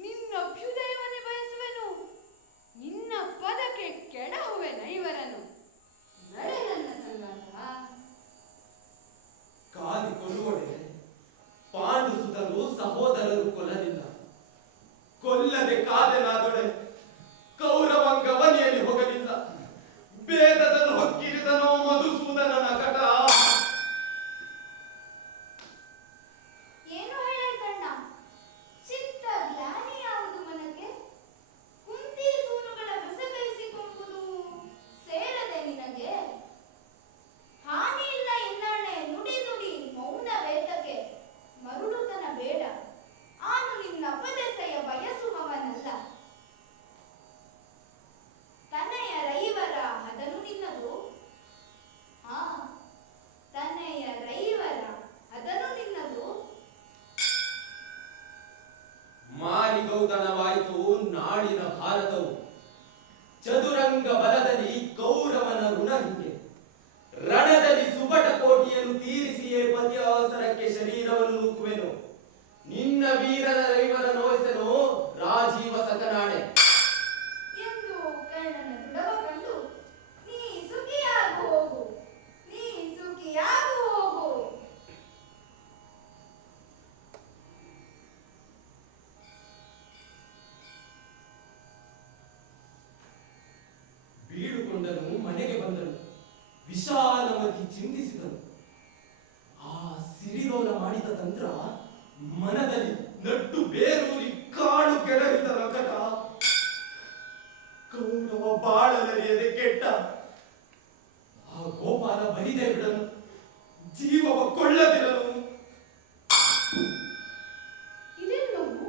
ನಿನ್ನ ಅಭ್ಯುದಯವನ್ನೇ ಬಯಸುವೆನು. ನಿನ್ನ ಪದಕ್ಕೆ ಕೆಡಹುವೆ ನೈವರನು. ನಡೆ ನನ್ನ ಸಂಗಾತ. ಕಾದಿ ಕೊಲ್ಲುವಡೆ ಪಾಂಡುಸುತರು ಸಹೋದರರು ಕೊಲ್ಲಲಿಲ್ಲ. ಕೊಲ್ಲದೆ ಕಾದೆನಾದೊಡೆ ಕೌರವಂಗವನಿಯಲ್ಲಿ ಹೋಗಲಿಲ್ಲ. ಭೇದದನ್ನು ಹೊಕ್ಕಿರಿದನೋ ಮಧುಸೂದನನ ಕಟ. ಏನು ಹೇಳೈತಣ್ಣ? ಚಿತ್ತ ಗ್ಲಾನಿ ಯಾವುದು ಮನಕ್ಕೆ? ಕುಂತಿ ಸೂನುಗಳ ಬೆಸಗೈಸಿಕೊಂಬುದು ಸೇರದೆ ನಿನಗೆ? ಹಾನಿ ಇಲ್ಲ ಎನ್ನಣ್ಣೆ ನುಡಿ ನುಡಿ ಮೌನ ವೇದಕ್ಕೆ ಮರುಳುತನ ಬೇಡ. ಆನು ನಿನ್ನ ಅಪದೆಸೆಯ ಬಯಸುವವನಲ್ಲ. ತನೆಯ ರೈವರ ಅದನು ನಿನ್ನದು. ಹಾ, ತನೆಯ ರೈವರ ಅದನು ನಿನ್ನದು. ಮಾರಿಗೌತಣವಾಯಿತು ನಾಡಿನ ಭಾರತವು. ಚದುರಂಗ ಬಲದಲ್ಲಿ ಕೌರವನ ಋಣ ಹಿಂಗೆ. ರಣದಲ್ಲಿ ಸುಬಟ ಕೋಟಿಯನ್ನು ತೀರಿಸಿಯೇ ಪತಿ ಅವಸರಕ್ಕೆ ಶರೀರವನ್ನು ನೂಕುವೆನು. ನಿನ್ನ ವೀರರ ರೈವರ ನೋಯಿಸನು ರಾಜೀವ ಸತನಾಡೆ ಎಂದು ಕರ್ಣನ ದೃಢವ ಕಂಡು ನೀ ಸುಖಿಯಾಗು ಹೋಗು, ನೀ ಸುಖಿಯಾಗು ಹೋಗು. ಬೀಳುಕೊಂಡನು. ಮನೆಗೆ ಬಂದನು. ವಿಶಾಲವಾಗಿ ಚಿಂತಿಸಿದನು. ಆ ಸಿರಿಲೋಲ ಮಾಡಿದ ತಂತ್ರ ಮನದಲ್ಲಿ ನಟ್ಟು ಬೇರೂರಿ ಕಾಡು ಕೆಡವಿದ ನಕಟ. ಕೌರವ ಬಾಳಲರಿಯದೆ ಕೆಟ್ಟ. ಆ ಗೋಪಾಲ ಬರಿದೇ ಬಿಡನು, ಜೀವವ ಕೊಳ್ಳದಿರನು. ಇದೆಲ್ಲವೂ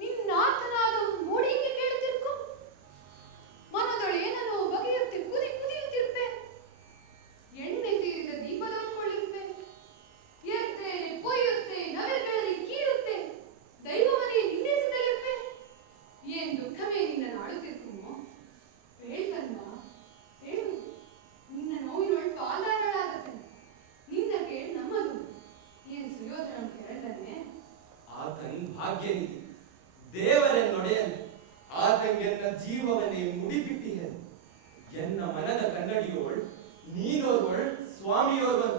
ನಿನ್ನಾತನಾದ ಮೂಡಿಗೆ ಕೇಳುತ್ತಿರ್ಕು. ಮನದೊಳೆ ಏನೋ ಬಗೆಯುತ್ತಿ ಕುದಿಯುತ್ತಿರ್ಪೆ. ಎಣ್ಣೆ ತೀರಿದ ದೀಪದೊಳ್ಕೊಳ್ಳಿರ್ಪೆ. ಎರ್ತೇನೆ ಕೊಯ್ಯುತ್ತೆ, ನವೆಗಳಲ್ಲಿ ಕೀಳುತ್ತೆ, ದೈವವನೇ ನಿಂದಿಸಿದಲಿರ್ಪೆ. ಏನ್ ದುಃಖವೇ ನಿನ್ನ ನಾಡುತ್ತಿರ್ಕುಮೋ? ಹೇಳ್ಕನ್ಮ, ಹೇಳು. ನಿನ್ನ ನೋವಿನೊಳ್ ಪಾಲಾರಳಾಗತ್ತೆ. ನಿನ್ನ ಕೇಳಿ ನಮ್ಮದು. ಏನ್ ಸುಯೋಧನ ಕೆರಳನೆ? ಆತನ್ ಭಾಗ್ಯನಿಧಿ ದೇವರೆನ್ನೊಡೆಯನು. ಆತಂಗೆನ್ನ ಜೀವವನ್ನೇ ಮುಡಿಬಿಟ್ಟಿಯನು. ಎನ್ನ ಮನದ ಕನ್ನಡಿಯೋಳ್ ನೀನೋರ್ವಳ್ ಸ್ವಾಮಿಯೋರ್ವನ್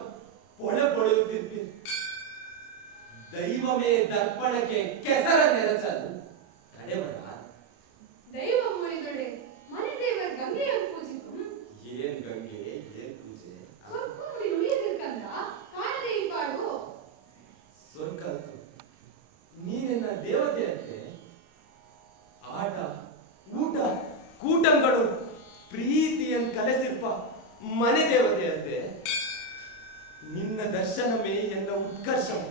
ಪೊಳೆ ಪೊಳೆಯುತ್ತಿರ್ಪಿ. ದೈವಮೇ ದರ್ಪಣಕ್ಕೆ ಕೆಸರ ನೆರಚಲು ತಡೆವರ. ದೈವ ಮುಳಿದೊಡೆ ಮನೆ ದೇವರ ಗಂಗೆಯ ಪೂಜಿತು. ಏನ್ ಗಂಗೆ ಏನ್ ಪೂಜೆ. ಸ್ವಲ್ಪ ನುಡಿದಿರ್ಕಂದ ಕಾಣದೆ ಈ ಪಾಡು. ಮನೆ ದೇವತೆಯಂತೆ ನಿನ್ನ ದರ್ಶನಮೇ ಎನ್ನ ಉತ್ಕರ್ಷಂ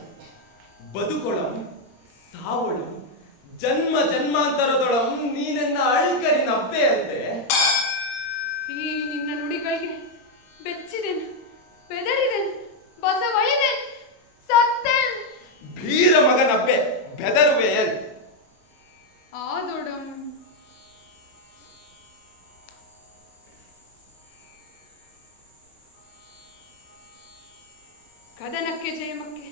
ಬದುಕೊಳಂ ಸಾವೊಳಂ ಜನ್ಮ ಜನ್ಮಾಂತರದೊಳಂ ನೀನೆನ್ನ ಅಳ್ಕರಿನ ಅಪ್ಪೆಯಂತೆ. ಈ ನಿನ್ನ ನುಡಿಗಳಿಗೆ ಬೆಚ್ಚಿದೆನು, ಬೆದರಿದೆನು, ಬಸವಳಿದೆನು, ಸತ್ತೇನು. ಭೀರ ಮಗನಪ್ಪೆ ಬೆದರುವೆಯನ್. ಆದೊಡಂ ಕದನಕ್ಕೆ ಜಯಮಕ್ಕೆ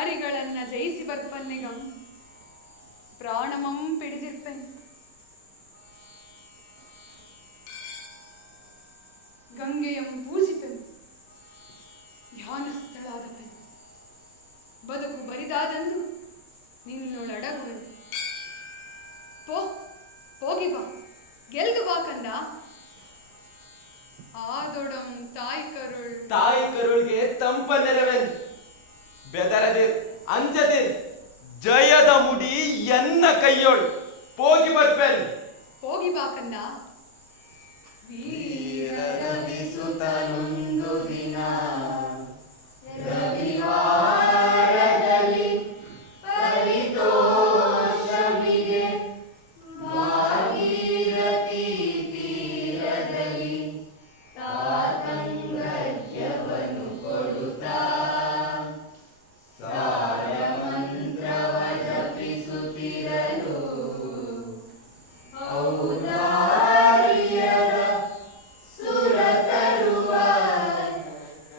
ಅರಿಗಳನ್ನ ಜಯಿಸಿ ಬರ್ಪನ್ನಿಗಂ ಪ್ರಾಣಮಂ ಪಿಡಿದಿರ್ಪೆನ್. ಗಂಗೆಯಂ ಪೂಜಿಪೆನ್, ಧ್ಯಾನಸ್ಥಳಾದಪೆನ್. ಬದುಕು ಬರಿದಾದಂದು ನಿನ್ನೊಳಡಗುವೆನು. ಹೋಗಿ ಬಾ, ಗೆಲ್ದು ಬಾ ಕಂದ. ಆದೊಡಂ ತಾಯಿ ಕರುಳ್ಗೆ ತಂಪ ನೆರವೆನ್. ಬೆದರದಿರ್ ಅಂಜದಿರ್ ಜಯದ ಮುಡಿ ಎನ್ನ ಕೈಯೊಳ್ ಹೋಗಿ ಬರ್ಪೆನ್. ಹೋಗಿ ಬಾ ಕಂದ. ರವಿಸುತನೊಂದು ದಿನ ರವಿವಾರದಲ್ಲಿ ಪರಿತೋಷಮಿಗೆ ಭಾಗೀರಥಿ ತೀರದಲ್ಲಿ ತಾತಂಗರ್ಯವನ್ನು ಕೊಡುತ್ತಾ ಸಾರಮಂತ್ರವ ಜಪಿಸುತ್ತಿರಲು ಔದಾರ್ಯದ ಸುರತರುವ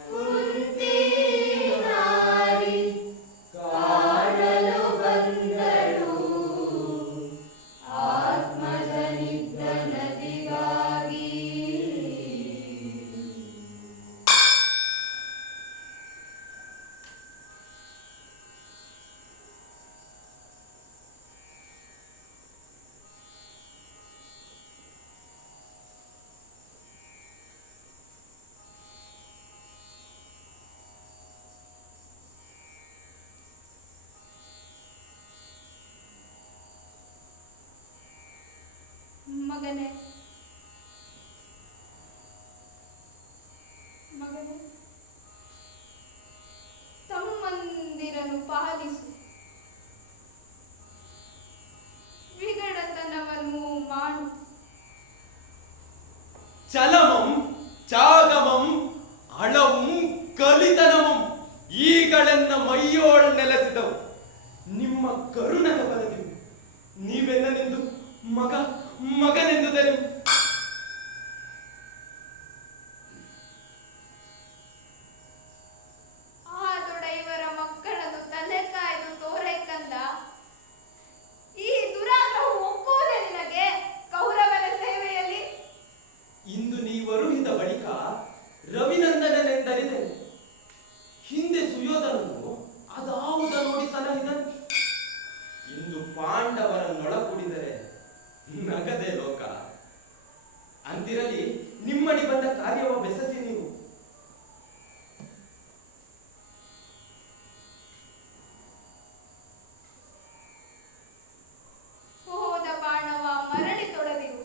ಕುಂತಿ ನಾರಿ ಕಾಣಲು ಬಂದಳು ಆತ್ಮಜನಿದ್ದ ನದಿಗಾಗಿ. ಮಗನೇ ಮಗನೇ, ತಮ್ಮಂದಿರನು ಪಾಲಿಸು, ವಿಗಡತನವನ್ನು ಮಾಡು. ಚಲಮಂ ಚಾಗಮಂ ಅಳവും ಕಲಿತನಮಂ ಈಗಳೆನ್ನ ಮೈಯೋಳ್ ನೆಲೆಸಿದವು ನಿಮ್ಮ ಕರುಣದ ಬಲದಿವು. ನೀವೆನ್ನ ನಿಂದು ಮಗನೆಂದುದರು. ಆದೊಡೈವರ ಮಕ್ಕಳನ್ನು ತಲೆ ಕಾಯ್ದು ತೋರೈಕಂದ. ಈ ದುರಾಗ್ರಹವು ಒಪ್ಪುವುದೇ ನಿನಗೆ ಕೌರವನ ಸೇವೆಯಲ್ಲಿ? ಇಂದು ನೀವರುಹಿದ ಬಳಿಕ ರವಿನಂದನನೆಂದರಿದೆನು. ಹಿಂದೆ ಸುಯೋಧನನು ಅದಾವುದ ನೋಡಿ ಸಲಹಿದನು. ಇಂದು ಪಾಂಡವರನ್ನೊಳಗೂಡಿದರೆ ನಗದೆ ಲೋಕ. ಅಂತಿರಲಿ ನಿಮ್ಮಡಿ ಬಂದ ಕಾರ್ಯವ ಬೆಸಸಿ ನೀವು. ಹೋದ ಬಾಣವ ಮರಳಿ ತೊಳೆದಿರು,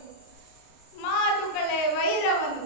ಮಾತುಗಳೇ ವೈರವನು.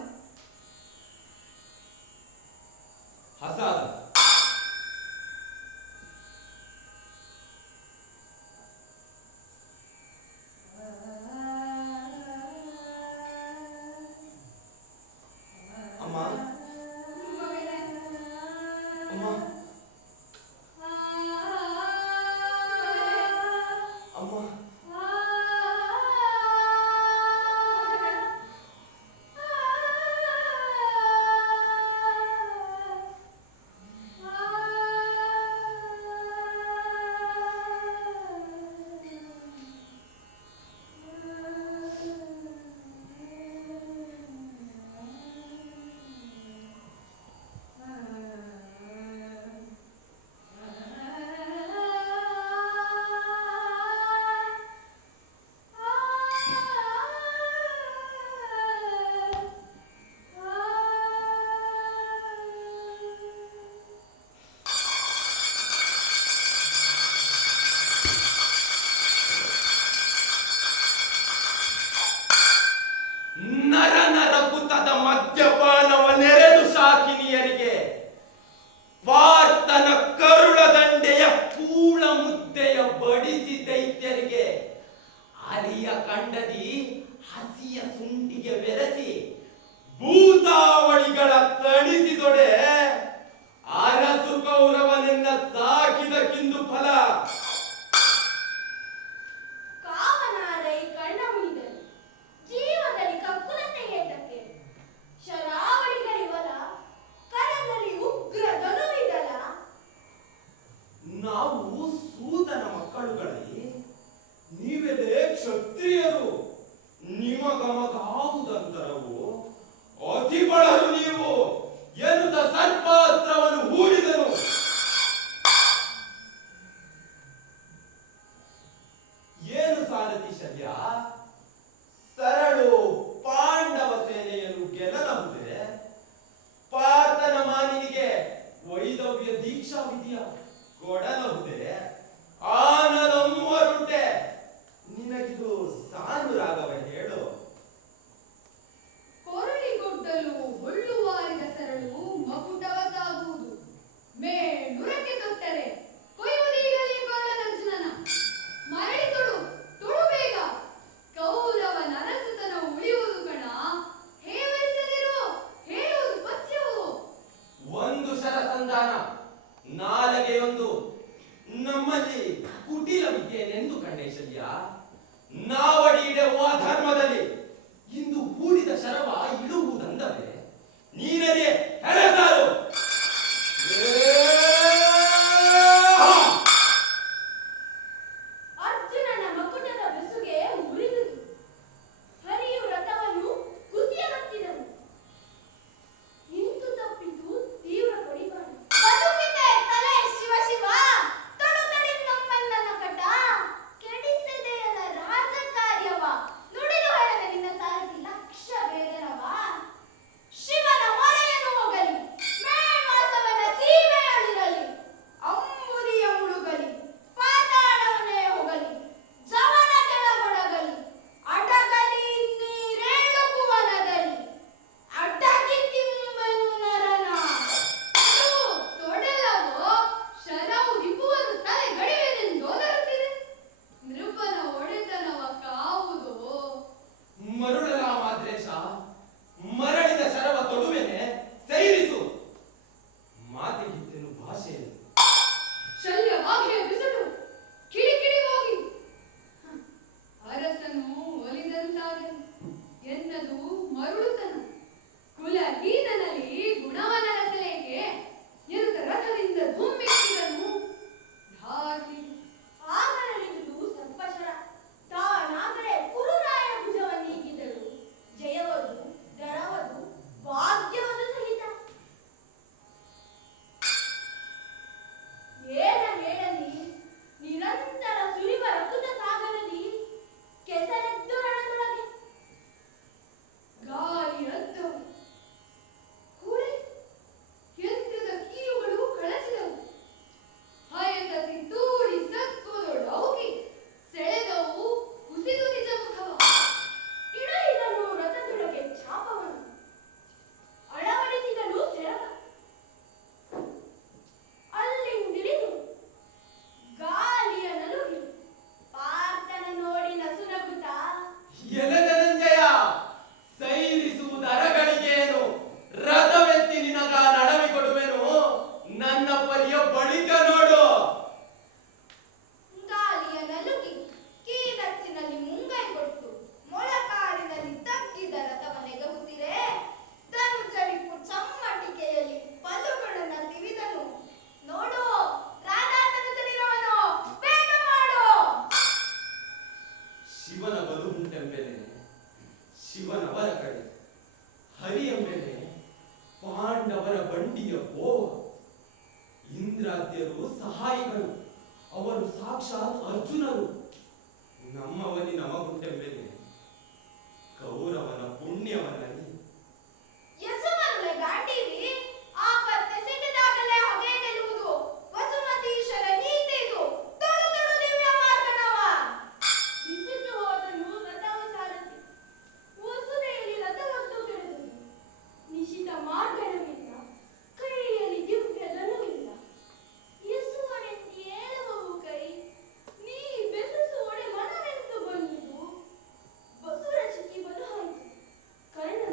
ಹಾಕಿದೀಯಾ ಕೊಡಲಹುದೆ ಆನಲಮ್ಮರುಂಟೆ ನಿನಗಿದು ಸಾನು ರಾಗವ ಹೇಳು. ಕೊರಳಿಗೊಡ್ಡಲು ಹೊಳ್ಳುವಾರಿದ ಸರಳು ಮಕುಟವದ್ದಾಗುವುದು. ಮೇಣುರಕ್ಕೆ ತೊಟ್ಟರೆ ಕೊಯ್ಯುವುದೀಗಲೇ ಕೊರಳನರ್ಜುನನ. ಮರಳಿ ತೊಡು ತೊಡು ಬೇಗ, ಕೌರವನ ಅರಸುತನ ಉಳಿಯುವುದು ಕಣ. ಹೇವರಿಸದಿರು, ಹೇಳುವುದು ಪಥ್ಯವು. ಒಂದು ಶರಸಂಧಾನ ನಾಲಗೆಯೊಂದು ನಮ್ಮಲ್ಲಿ ಕುಟಿಲ ವಿದ್ಯೆನೆಂದು ಕಂಡೇಶಲ್ಯ. ನಾವಡಿಯಿಡೆವ ಧರ್ಮದಲ್ಲಿ ಇಂದು ಕೂಡಿದ ಶರವ ಇಡುವುದಂದವೇ ನೀನರೇ ಹೆಳಸಾರು. ಅರ್ಜುನನ ಮಕುಟದ ಬೆಸುಗೆ ಮುರಿದುದು. ಹರಿಯು ರಥವನ್ನು ಕುಸಿಯಲತ್ತಿದನು. ಇಂತು ತಪ್ಪಿತು ತೀವ್ರ ಪಡಿಪಾಡು. ಬದುಕಿದೆ ತಲೆ ಶಿವ ಶಿವ, ತೊಡು ತಡಿ ನಮ್ಮೆಲ್ಲನ ಕಟ. ಕೆಡಿಸಿದೆಯಲ್ಲ ರಾಜಕಾರ್ಯವ, ನುಡಿದು ಹೇಳದೆ ನಿನ್ನ ಸಾರಥಿ ಲಕ್ಷ ವೇದನವ. ಶಿವನ ಮೊರೆಯನ್ನು ಹೋಗಲಿ, ಮೇಲ್ವಾಸವನ ಸೀಮೆಯೊಳಿರಲಿ. ಅಂಬುದಿಯ ಮುಳುಗಲಿ, ಪಾತಾಳವನೇ ಹೋಗಲಿ, ಜವನ ಕೆಳಗೊಡಗಲಿ. ಅಡಗಲಿ ನೀರೇಳು ಭುವನದಲ್ಲಿ, ಅಡ್ಡಗಿ ತಿಂಬನು ನರನ. ತೊಡಲವೋ ಶರವು ರಿಪುವನ್ನು ತಲೆ ಗಡಿವೆನೆಂದೋದರುತ್ತಿದೆ. ನೃಪನ ಒಡೆತನವ ಕಾವುದೋ. ಮರುಳರಾಮಾದ್ರೇಶ ಮರಳಿದ ಶರವ ತೊಡುವೆನೆ ಸೈರಿಸು. ಮಾತಿಗಿದ್ದೆನು ಭಾಷೆಯಲ್ಲಿ ಶಲ್ಯವಾಗೆಯ ಬಿಸಿಲು ಕಿಡಿಕಿಡಿ ಹೋಗಿ. ಅರಸನು ಒಲಿದಂತಾಗಲಿ ಎನ್ನದು ಮರುಳುತನ. ಕುಲಹೀನನಲ್ಲಿ ಗುಣವನ ರಸಲೇಕೆ ಎನ್ನುತ್ತ ರಥದಿಂದ ಧುಮ್ಮಿಕ್ಕಿದನು. ಧಾರ್ಮಿ ಆಗಲಿರುವುದು ಸರ್ಪಶರ. ತಾನಾದರೆ ಕುರುರಾಯ ಭುಜವನ್ನೀಗಿದಳು. ಜಯವದು ದರವದು ಭಾಗ್ಯವದು ಸಹಿತ. ಏನ ಹೇಳಲಿ, ನಿರಂತರ ಸುರಿವ ರಕುತ ಸಾಗರದಿ ಕೆಸರೆದ್ದು ರಣದೊಳಗೆ. ಗಾಳಿ ಅದ್ದವು. ಕೂಳೆ ಯಂತ್ರದ ಕೀಲುಗಳು ಕಳಚಿದವು. ಹಯತತಿ ತೂಡಿ ಸತ್ವದೊಡೌಕಿ ಸೆಳೆದವು ಕುಸಿದು ನಿಜ ಮುಖವ. ಇಡಹಿದನು ರಥದೊಳಗೆ ಚಾಪವನ್ನು, ಅಳವಡಿಸಿದನು ಸೆರಗ. ಅಲ್ಲಿಂದಿಳಿದು ಗಾಳಿಯ ನಲುಗಿ ಪಾರ್ಥನ ನೋಡಿ ನಸುನಗುತ್ತ. ಎಲೆದನಂಜಯ ಸೈರಿಸುವುದರಗಳಿಗೇನು ರಥವೆತ್ತಿ ನಿನಗ ನಡವಿ ಕೊಡುವೆನು. ನನ್ನ ಪರಿಯ ಬಳಿಕ ನೋಡು. ಗಾಳಿಯ ನಲುಗಿ ಕೀದಚ್ಚಿನಲ್ಲಿ ಮುಂಗೈ ಕೊಟ್ಟು, ಮೊಳಕಾರಿನಲ್ಲಿ ತಗ್ಗಿದ ರಥವನೆಗಹುತ್ತಿರೆ. ಧನುಜರಿಪು ಚಮ್ಮಟಿಕೆಯಲ್ಲಿ ಪಲ್ಲುಗಳನ್ನ ತಿವಿದನು. ನೋಡು ರಾಧಾಧನುಜನಿರವನು, ಬೇಗ ಮಾಡು. ಶಿವನ ಬಲು ಉಂಟೆಂಬೆಲೆ ಶಿವನವರ ಕಡೆ, ಹರಿಯೆಂಬೆಲೆ ಪಾಂಡವರ ಬಂಡಿಯ ಗೋವ. ಇಂದ್ರಾದ್ಯರು ಸಹಾಯಿಗಳು, ಅವರು ಸಾಕ್ಷಾತ್ ಅರ್ಜುನರು. ನಮ್ಮವನಿ ನಮಗುಂಟೆಂಬೆಲೆ ಕೌರವನ ಪುಣ್ಯವನಲ್ಲಿ. ಯಸುಮರುಲೆ ಗಾಂಡೀವಿ, ಆಪತ್ತೆ ಸಿಕ್ಕಿದಾಗಲೇ ಹೊಗೆ ಗೆಲ್ಲುವುದು. ವಸುಮತೀಶ್ವರ ನೀತಿ ಇದು, ತೊಡು ತೊಡು ದಿವ್ಯ ಮಾರ್ಗನವ. ಬಿಸಿಟ್ಟು ಹೋದನು ರಥವ ಸಾರಥಿ. ವಸುದೆಯಲ್ಲಿ ರಥವೊತ್ತು ಕೆಳೆದನು. ನಿಶಿತ ಮಾರ್ಗಣವಿಲ್ಲ, ಕೈಯಲ್ಲಿ ದಿವ್ಯ ಧನುವಿಲ್ಲ. ಎಸುವನೆಂದು ಏಳುವವು ಕೈ, ನೀ ಬೆಸಸುವೊಡೆ ಮನವೆಂದು ಬಂದುದು. ಬಸುರ ಚಿಕ್ಕಿ ಬಲು ಹಾಯ್ತು, ಕರ್ಣನ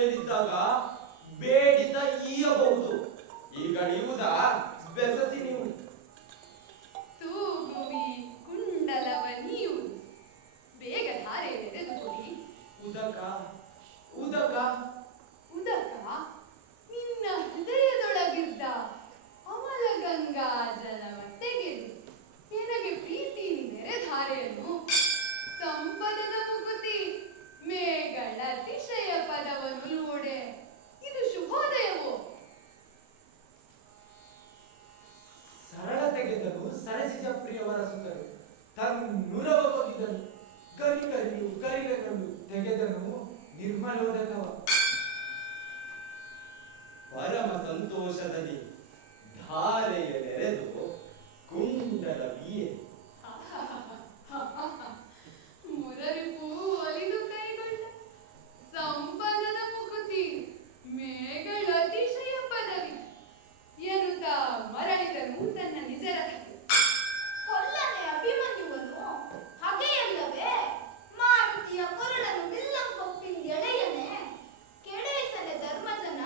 ಮೇಲಿದ್ದಾಗ ಬೇಡಿತ ಈಯಬಹುದು. ಈಗ ನೀವುದ ಬೆಸಸಿ ನೀವು. ತೂಗುವಿ ಕುಂಡಲವ ನೀವು ಬೇಗ ಧಾರೆ ಎರೆದು ಕೊಡಿ. ಉದಕ ಉದಕ ಉದಕ ನಿನ್ನ ಹೃದಯದೊಳಗಿದ್ದ ಅಮಲ ಗಂಗಾ ಜಲವ ತೆಗೆದು ನಿನಗೆ ಪ್ರೀತಿ ನೆರೆಧಾರೆಯನ್ನು ಸಂಪದದ ಮುಕುತಿ ಮೇಗಳ ಅತಿಶಯ ಪದವನ್ನು ನೋಡೆ. ಇದು ಶುಭೋದಯವೋ? ಸರಳ ತೆಗೆದನು ಸರಸಿಜ ಪ್ರಿಯವರ ಸುತ್ತರು ತನ್ನುರವ ಬಗೆದನು ಗರಿಗರಿಯು ಗರಿಗಗಳು ತೆಗೆದನು ನಿರ್ಮಲೋದಕವ. ಪರಮ ಸಂತೋಷದಲ್ಲಿ ಧಾರೆಯ ನೆರೆದು ಕುಂಡಲ ಬಿಯೆ. ಮುರರಿಪು ಒಲಿದು ಕೈಗೊಂಡ ಸಂಪದದ ಮುಕುತಿ ಮೇಗಳ ಅತಿಶಯ ಪದವಿ ಎನ್ನುತ್ತಾ ಮರಳಿದನು ತನ್ನ ನಿಜ ರಥಕ್ಕೆ. ಕೊಲ್ಲನೆ ಅಭಿಮನ್ಯುವನು ಹಗೆಯಲ್ಲವೇ ಮಾರುತಿಯ ಕೊರಳನ್ನು ನಿಲ್ಲಂಕೊಪ್ಪಿಂದೆಳೆಯನೆ ಕೆಡೇಸನೆ ಧರ್ಮಜನ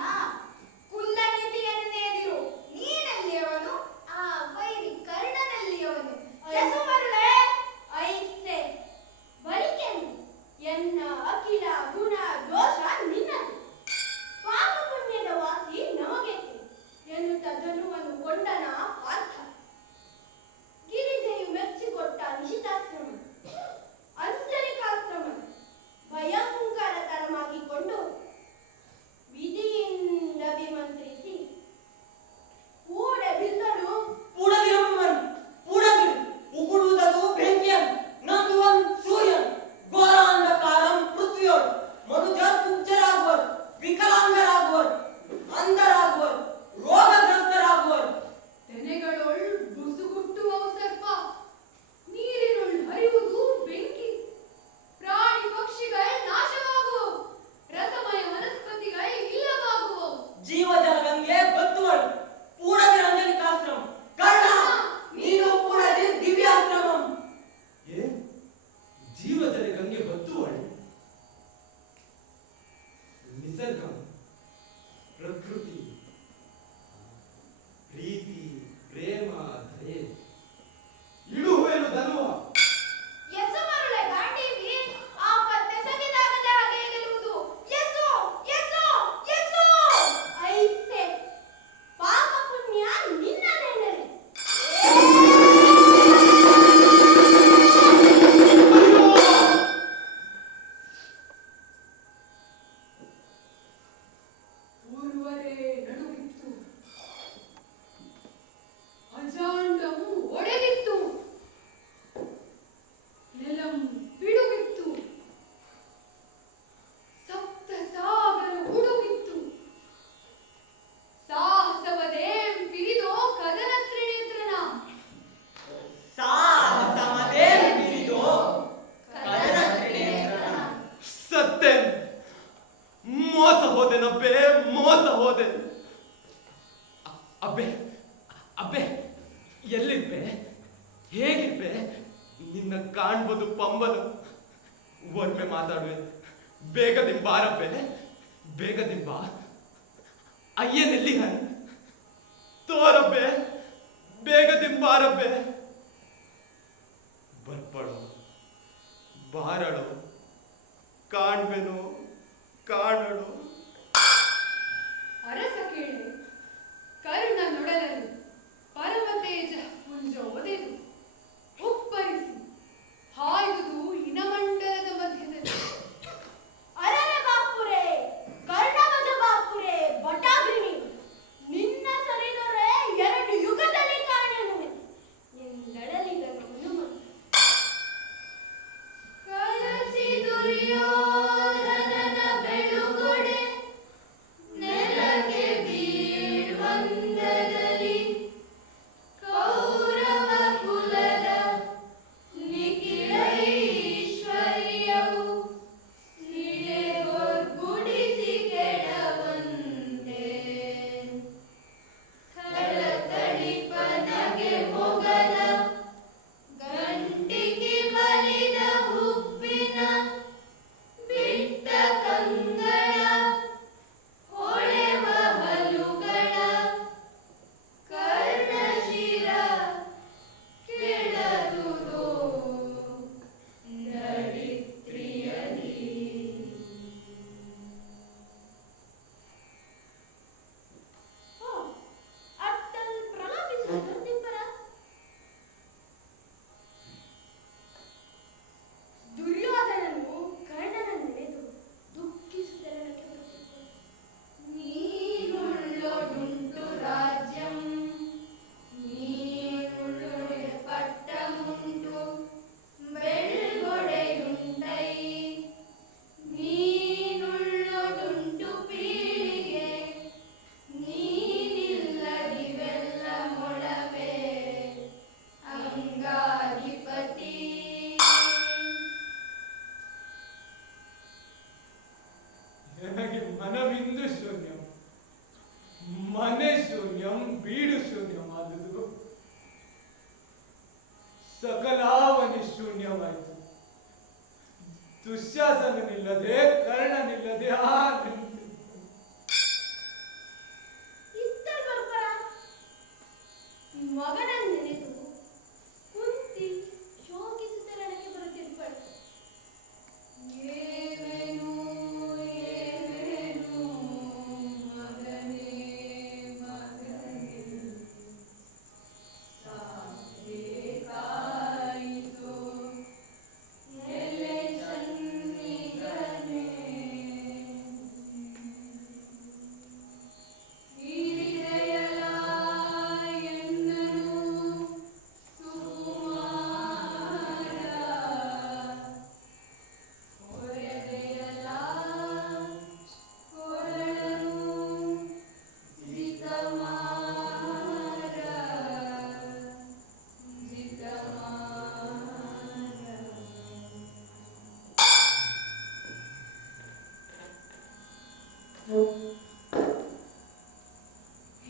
ಕುಲ್ಲ ನೀತಿಯನ್ನು ನೇದಿರು. ನೀನೆಲ್ಲಿಯವನು? ಆ ವೈರಿ ಕರ್ಣನೆಲ್ಲಿಯವನು? ಯಸುಮರುಳೆ ಐಸೆ ಬಳಿಕೆನು ಎನ್ನ ಅಖಿಲ ಗುಣ ದೋಷ ನಿನ್ನದು. ಪಾಪ ಪುಣ್ಯದ ವಾಸಿ ನಮಗೇಕೆ ಎನ್ನುತ್ತ ಧನುವನ್ನು ಕೊಂಡನ ಪಾರ್ಥ. ಗಿರಿಜೆಯು ಮೆಚ್ಚಿಕೊಟ್ಟ ನಿಶಿತಾಶ್ರಮ ಅಂಜಲಿಕಾಶ್ರಮ ಭಯಂಕರ ತರಮಾಗಿಕೊಂಡು ವಿಧಿಯಿಂದ ವಿಮಂತ್ರಿಸಿ ಕೂಡೆ ಬಿಲ್ಲನು ಪೂಡದಿರುವವನ್ ಪೂಡದಿರು ಉಗುಳುವುದದು ಬೆಂಕಿಯನ್ ನಂದುವನ್ ಸೂರ್ಯನ್ ಘೋರ ಅಂಧಕಾರಂ ಪೃಥ್ವಿಯೋರ್ ಮನುಜ ಕುಬ್ಜರಾಗುವರು ವಿಕಲಾಂಗರಾಗುವರು ಅಂಧರಾಗುವರು ರೋಗಗ್ರಸ್ತರಾಗುವರು. ತೆನೆಗಳೊಳ್ ಬುಸುಗುಟ್ಟುವವು ಸರ್ಪ, ನೀರಿನೊಳ್ ಹರಿಯುವುದು ಬೆಂಕಿ, ಪ್ರಾಣಿ ಪಕ್ಷಿಗಳು ನಾಶವಾಗುವವು, ರಸಮಯ ವನಸ್ಪತಿಗಳು ಇಲ್ಲವಾಗುವವು. ಜೀವಜಲಗಂಗೆ ಬತ್ತುವಳು ಪೂಡದಿರ ಅಂಜಲಿಕಾಶ್ರಮ ಕರ್ಣ ನೀನು ಪೂಡದಿ ದಿವ್ಯಾಶ್ರಮಂ. ಏನ್ ಜೀವದಲ್ಲಿ ಗಂಗೆ ಬತ್ತುವಳು? ನಿಸರ್ಗ, ಪ್ರಕೃತಿ, ಪ್ರೀತಿ, ಪ್ರೇಮ, ದಯೆ ಇಳುವೇನು ಧನುವ. ಯಸುಮರುಳೆ ಗಾಂಡೀವಿ ಆಪತ್ತೆಸಗಿದಾಗಲೇ ಹಾಗೆ ಗೆಲ್ಲುವುದು. ಯಸು ಯಸು ಯಸು ಐಸೆ ಪಾಪ ಪುಣ್ಯ ನಿನ್ನ ನೆನರೆ. ಪೂರ್ವರೇ ನಡುಗಿತ್ತು, ಅಜಾಂಡವು ಒಡೆದಿತ್ತು, ನೆಲಂ ಬಿಡುಗಿತ್ತು, ಸಪ್ತ ಸಾಗರ ಉಡುಗಿತ್ತು, ಸಾಹಸವದೇಂ ಪಿರಿದೋ ಕದನ ತ್ರಿನೇತ್ರನ. ಸಾಹಸಮದೇ ಬಿರಿದೋ ಕದನ ತ್ರಿನೇತ್ರನ. ಸತ್ತೆ ಮೋಸ ಹೋದೆನಬ್ಬೆ, ಮೋಸ ಹೋದೆ. ಅಬ್ಬೆ ಅಬ್ಬೆ ಎಲ್ಲಿದ್ಬೆ, ಹೇಗಿದ್ಬೆ? ನಿನ್ನ ಕಾಣ್ಬೋದು ಪಂಬಲು. ಒಮ್ಮೆ ಮಾತಾಡುವೆ, ಬೇಗದಿಂಬಾರಬ್ಬೆ, ಬೇಗದಿಂಬ. ಅಯ್ಯನೆಲ್ಲಿ ಹನ್ ತೋರಬ್ಬೆ, ಬೇಗದಿಂಬಾರಬ್ಬೆ. ಬರ್ಪಳು ಬಾರಳು, ಕಾಣ್ಬೆನು ಕಾಣಳು. ಅರಸ ಕೇಳೆ ಕರ್ಣ ನೊಡಲಲ್ಲಿ ಪರಮತೇಜ ಪುಂಜ ಒದೆದು ಉಪ್ಪರಿಸಿ ಹಾಯ್ದುದು ಇನಮಂಡಲದ ಮಧ್ಯದಲ್ಲಿ. ಅರರೆ ಬಾಪುರೆ ಕರ್ಣವದ ಬಾಪುರೆ ಬಟಾಗ್ರಿಣಿ ನಿನ್ನ ಸರಿದೊರೆ ಎರಡು ಯುಗದಲ್ಲಿ ಕಾಣೆನುವೆ ಎಂದಳಲಿದನು ಹನುಮಂತ. ಕಳಚಿ ದುರ್ಯೋಧನನ ಬೆಳುಗೊಡೆ മനമിന്ദു ശൂന്യം മനഃശൂന്യം വീടു ശൂന്ಯವಾದುದು ಸಕಲಾವನಿ ಶೂನ್ಯವಾಯಿತು ದುಶ್ಯಾಸನನಿಲ್ಲದೆ ಕರ್ಣನಿಲ್ಲದೆ ಆ ಇತ್ತಲ್ವರ್ಪರ ಮಗನನ್ನು ನೆನೆದು ಕುಂತಿ ಶೋಕಿಸುತ್ತಲಕ್ಕೆ ಬರುತ್ತಿರ್ಬಾರ್ದು. ಏವೇನು ಏವೇನು ಮಗನೇ ಮಗನೇ ಸಾಕಾಯಿತು ಎಲೆ ಚನ್ನಿಗನೇ ಹಿರಿದೆಯಲ ಎನ್ನನು ಸುಮಾರ ಹೊರದೆಯಲ ಕೊರಳನು ಜಿತಮಾರ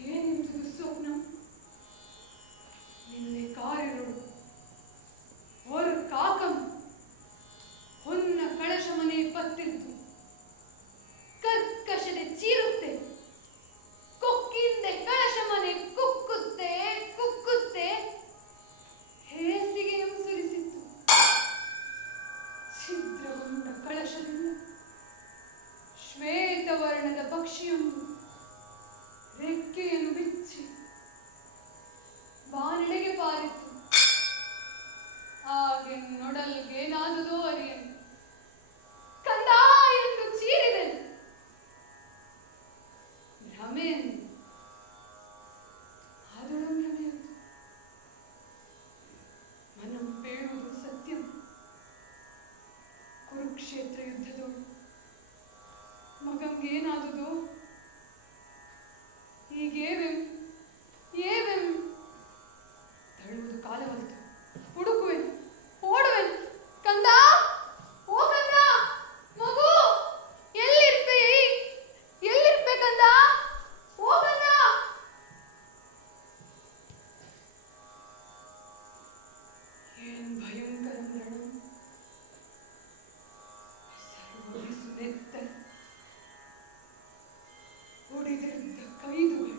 ಏನಿಂದು ಸ್ವಪ್ನ ನಿನ್ನೆ ಕಾರಿರುಳು ஒரு காக்கம் ಹೊನ್ನ ಕಳಶ ಮನೆ ಬತ್ತಿದ್ದು ಕರ್ಕಶದೆ ಚೀರುತ್ತೆ ಕೊಕ್ಕಿಂದೆ ಕಳಶ ಮನೆ ಕುಕ್ಕುತ್ತೆ ಕುಕ್ಕುತ್ತೆ ಹೇಸಿಗೆ ಸುರಿಸಿತ್ತು ಛಿದ್ರಗೊಂಡ ಕಳಶದಿಂದ ಶ್ವೇತವರ್ಣದ ಪಕ್ಷಿಯೊಂದು ರೆಕ್ಕೆಯನ್ನು ಬಿಚ್ಚಿ ಬಾನೆಡೆಗೆ ಪಾರಿತು ಹಾಗೆ ನೊಡಲ್ಗೇನಾದುದೋ ಅರಿಯನು ಕಂದ ಎಂದು ಚೀರಿದೆನು ಭ್ರಮೆಯನ್ನು ಆದಳು ಭ್ರಮೆಯದು ಮನಂ ಪೇಳುವುದು ಸತ್ಯಂ ಕುರುಕ್ಷೇತ್ರ ಯುದ್ಧದೋಳು ಮಗಂಗೇನಾದುದೋ ಹೀಗೇವೆಂ ಏವೆಂ ತಳ್ಳುವುದು ಕಾಲವಲ್ತು ಹುಡುಕುವೆನು ಓಡುವೆನು ಕಂದ ಓ ಕಂದ ಮಗು ಎಲ್ಲಿರ್ಪೆ ಎಲ್ಲಿರ್ಪೆ ಕಂದ ಓ ಕಂದ ಏನ್ ಭಯಂಕರ ಮರಣ ಸರ್ವರಿಸು ನೆತ್ತ ಹೊಡೆದಿದ್ದ ಕೈದುಗಳು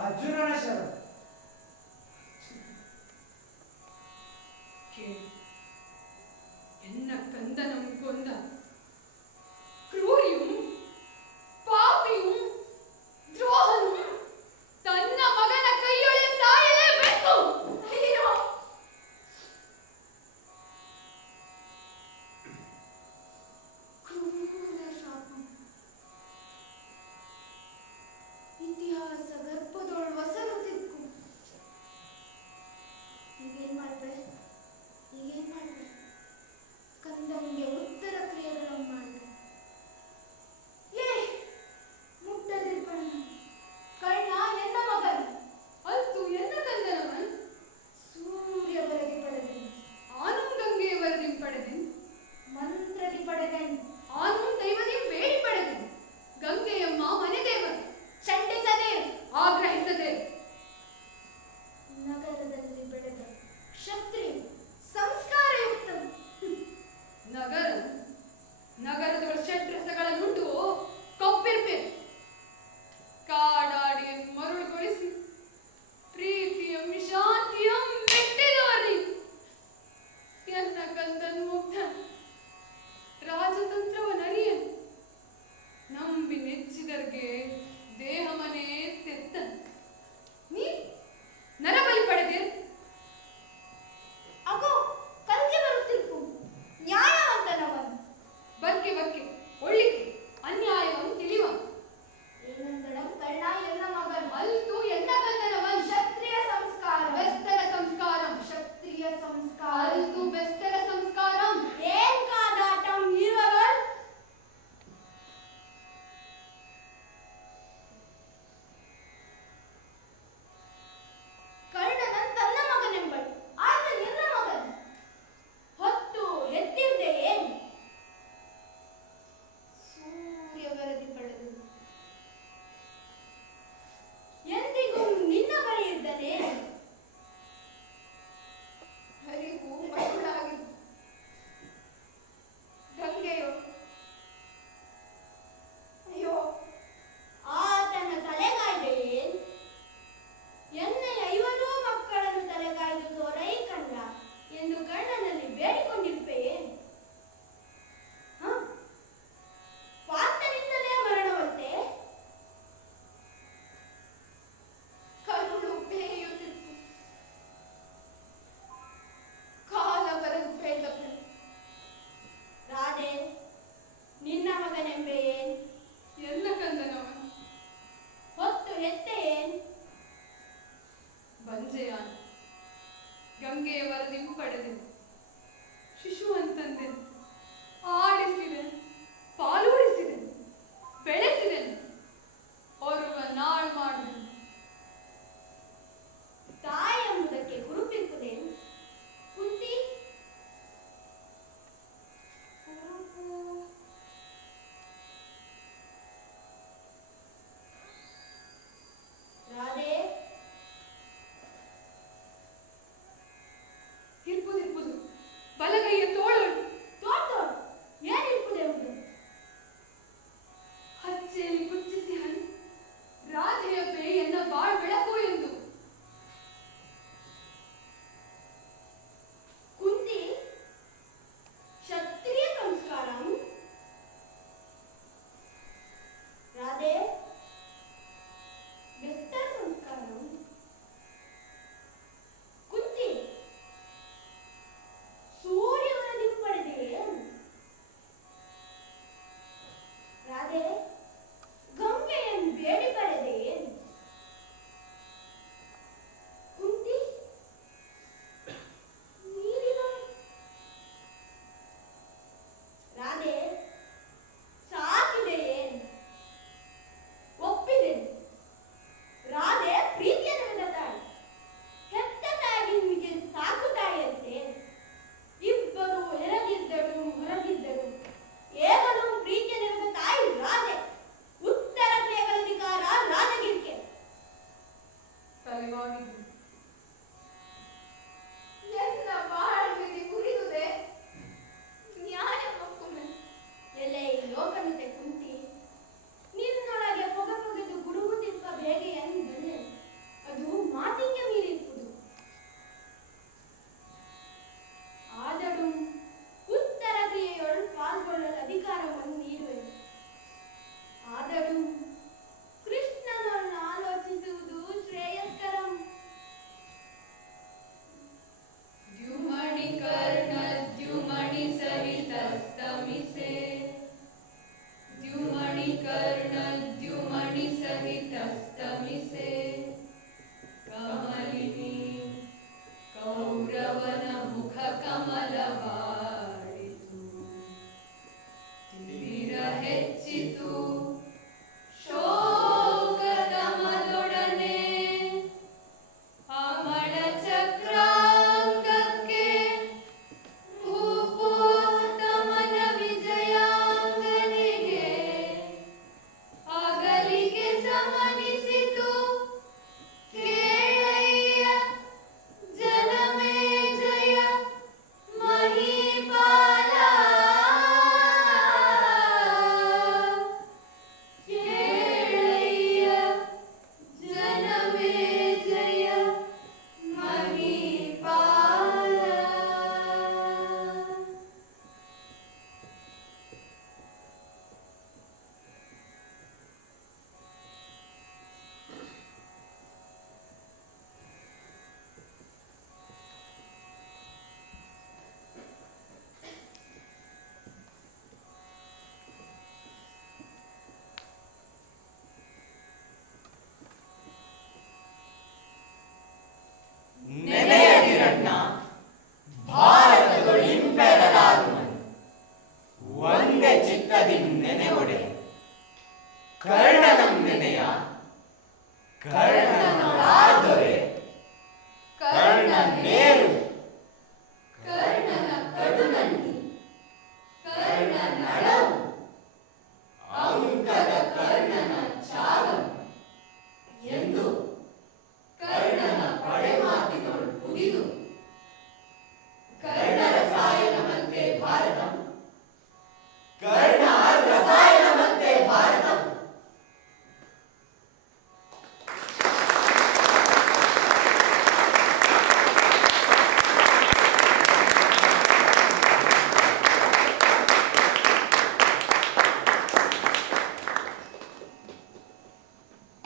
ಅರ್ಜುನನ ಶರಣ. ಕೇಳಿ, ಎನ್ನ ಕಂದನಂ ಕೊಂದ ಕ್ರೂರಿಯು ಪಾಪಿಯು ದ್ರೋಹನು ತನ್ನ ಮಗನ ಕೈಯೊಳೆ ಸಾಯಲೇಬೇಕು. ಅಯ್ಯೋ, ಕ್ರೂರ ಶಾಪ. ಇತಿಹಾಸ ಗರ್ಭದೊಳು ಹೊಸರುತ್ತಿಕ್ಕು. ಈಗೇನ್ ಮಾಡ್ಬೆ? ಕಂದಂಗೆ ಉತ್ತರ ಕ್ರಿಯೆಗಳ ಮಾಡ್ಬೆ. ಮುಟ್ಟದಿರ್ಬಣ ಕರ್ಣ ಎನ್ನ ಮಗನ್ ಅಲ್ತು ಎನ್ನ ಕಂದನವನ್ ಸೂರ್ಯ ಬರದಿ ಪಡೆದೆನು, ಆನು ಗಂಗೆಯ ವರದಿಂ ಪಡೆದೆನ್, ಮಂತ್ರದಿ ಪಡೆದೆನು, ಆನು ದೈವದಿಂ ಬೇಡಿ ಪಡೆದೆನ್. ಗಂಗೆಯಮ್ಮ ಮನೆ ದೇವರು ಚಂಡಿಸದೆ ಆಗ್ರಹಿಸದೆ ನಗರದಲ್ಲಿ ಬೆಳೆದ ಕ್ಷತ್ರಿಯ ಸಂಸ್ಕಾರಯುಕ್ತ. ನಗರದ ಷಡ್ರಸಗಳನ್ನುಂಟು ಕೊಪ್ಪಿರ್ಪೇರು. ಕಾಡಾಡಿ ಮರುಳುಗೊಳಿಸಿ ಪ್ರೀತಿಯಂ ಶಾಂತಿಯಂ ಮೆಟ್ಟಿದವರಿ ಎನ್ನ ಕಂದನ್ ಮುಗ್ಧ ರಾಜತಂತ್ರವನರಿಯನ್ ನಂಬಿ ನೆಚ್ಚಿದರ್ಗೆ ದೇಹ ಮನೆ ತೆತ್ತನ್. ನೀ ನರಬಲಿ ಪಡೆದಿರ್. ಅಗೋ ಕಲ್ಗೆ ಬರುತ್ತಿರ್ಕು ನ್ಯಾಯವಂತನವನು. ಬಗ್ಗೆ ಒಳ್ಳಿಕೆ ಅನ್ಯಾಯವಂ ತಿಳಿವಂ. ಏನಂದಡಂ ಕರ್ಣ ಎನ್ನ ಮಗನ್ ಅಲ್ತು ಎನ್ನ ಕಂದನವನ್ ಕ್ಷತ್ರಿಯ ಸಂಸ್ಕಾರ. ಬೆಸ್ತರ ಸಂಸ್ಕಾರಂ. ಕ್ಷತ್ರಿಯ ಸಂಸ್ಕಾರ. ಅಲ್ತು ಬೆಸ್ತರ ಸಂಸ್ಕಾರಂ. ಏನ್ ಕಾದಾಟಂ ಇರುವವರ್ ಕರ್ಣನನ್ ತನ್ನ ಮಗನೆಂಬಳು. ಆತ ನಿನ್ನ ಮಗನ್ ಹೊತ್ತು ಹೆತ್ತಿದ್ದೆ ಏನ್? ಸೂರ್ಯ ಬರದಿ ಪಡೆದೆನು, ಎಂದಿಗೂ ನಿನ್ನ ಬಳಿ ಇದ್ದನೆ. ಹರಿವು ಮರುಳಾಗಿದ್ದು ಗಂಗೆಯೋ ಅಯ್ಯೋ, ಆತನ ತಲೆಗಾಯ್ದೆ ಏನ್? ಎನ್ನೆಯ ಐವರೂ ಮಕ್ಕಳನ್ನು ತಲೆಗಾಯ್ದು ತೋರೈ ಕಂಡ ಎಂದು ಕರ್ಣನಲ್ಲಿ ಬೇಡಿಕೊಂಡಿರ್ಪೆಯೇ? ಪಾರ್ಥನಿಂದಲೇ ಮರಣವಂತೆ. ಕರುಳು ಬೇಯುತ್ತಿತ್ತು, ಕಾಲ ಬರದ್ ಬೇಡ. ರಾಧೆ, ನಿನ್ನ ಮಗನೆಂಬೆಯೇನ್? ಎನ್ನ ಕಂದನವನ್ ಹೊತ್ತು ಹೆತ್ತೆಯೇನ್? ಬಂಜೆಯಾನ್ ಗಂಗೆಯ ವರದಿಂ ಪಡೆದೆನು. ಶಿಶು ಅಂತಂದೆನು, ಆಡಿಸಿದೆನು, ಪಾಲೂಡಿಸಿದೆನು, ಬೆಳೆಸಿದೆನು, ಓರ್ವ ನಾಳು ಮಾಡಿದೆನು. ತಾಯಿ ಎಂಬುದಕ್ಕೆ ಹುರುಪಿರುವುದೇನು? ಕುಂತಿ ರಾಧೆ, ಇರ್ಪುದಿರ್ಪುದು ಬಲಗೈಯ ತೋಳಳು ತೋಟೋಳು ಏನಿರ್ಪುದೆಂಬುದು? ಹಚ್ಚೆಯಲ್ಲಿ ಗುಚ್ಚಿಸಿ ಹಣ್ ರಾಧೆಯ ಬೇಯನ್ನ ಬಾಳ್ ಬೆಳಕು ಎಂದು. ಕುಂತಿ ಕ್ಷತ್ರಿಯ ಸಂಸ್ಕಾರಂ. ರಾಧೆ ಬೆಸ್ತರ ಸಂಸ್ಕಾರಂ. ಕುಂತಿ ಸೂರ್ಯವರದಿ ಪಡೆದೆಯೇ? ರಾಧೆ ಗಂಗೆಯನ್ನು ಬೇಡಿ ಪಡೆದೆಯೇ? ಕುಂತಿ ನೀರಿನ. ರಾಧೆ ಸಾಕಿದೆಯೇನ್? ಒಪ್ಪಿದೆನು. ರಾಧೆ ಪ್ರೀತಿಯ ನೆರೆದ ತಾಯಿ. ಹೆತ್ತ ತಾಯಿಗೆ ನಿಮಗೆ ಸಾಕು ತಾಯಿಯಂತೆ. ಇಬ್ಬರು ಹೆರದಿದ್ದರು ಹೊರಗಿದ್ದರು. ಏಗಲೂ ಪ್ರೀತಿಯ ನೆರೆದ ತಾಯಿ ರಾಧೆ. ಉತ್ತರ ಕ್ರಿಯೆಗಳ ಅಧಿಕಾರ ರಾಧೆಗಿರ್ಕೆ. ತಲೆವಾಗಿದ್ದು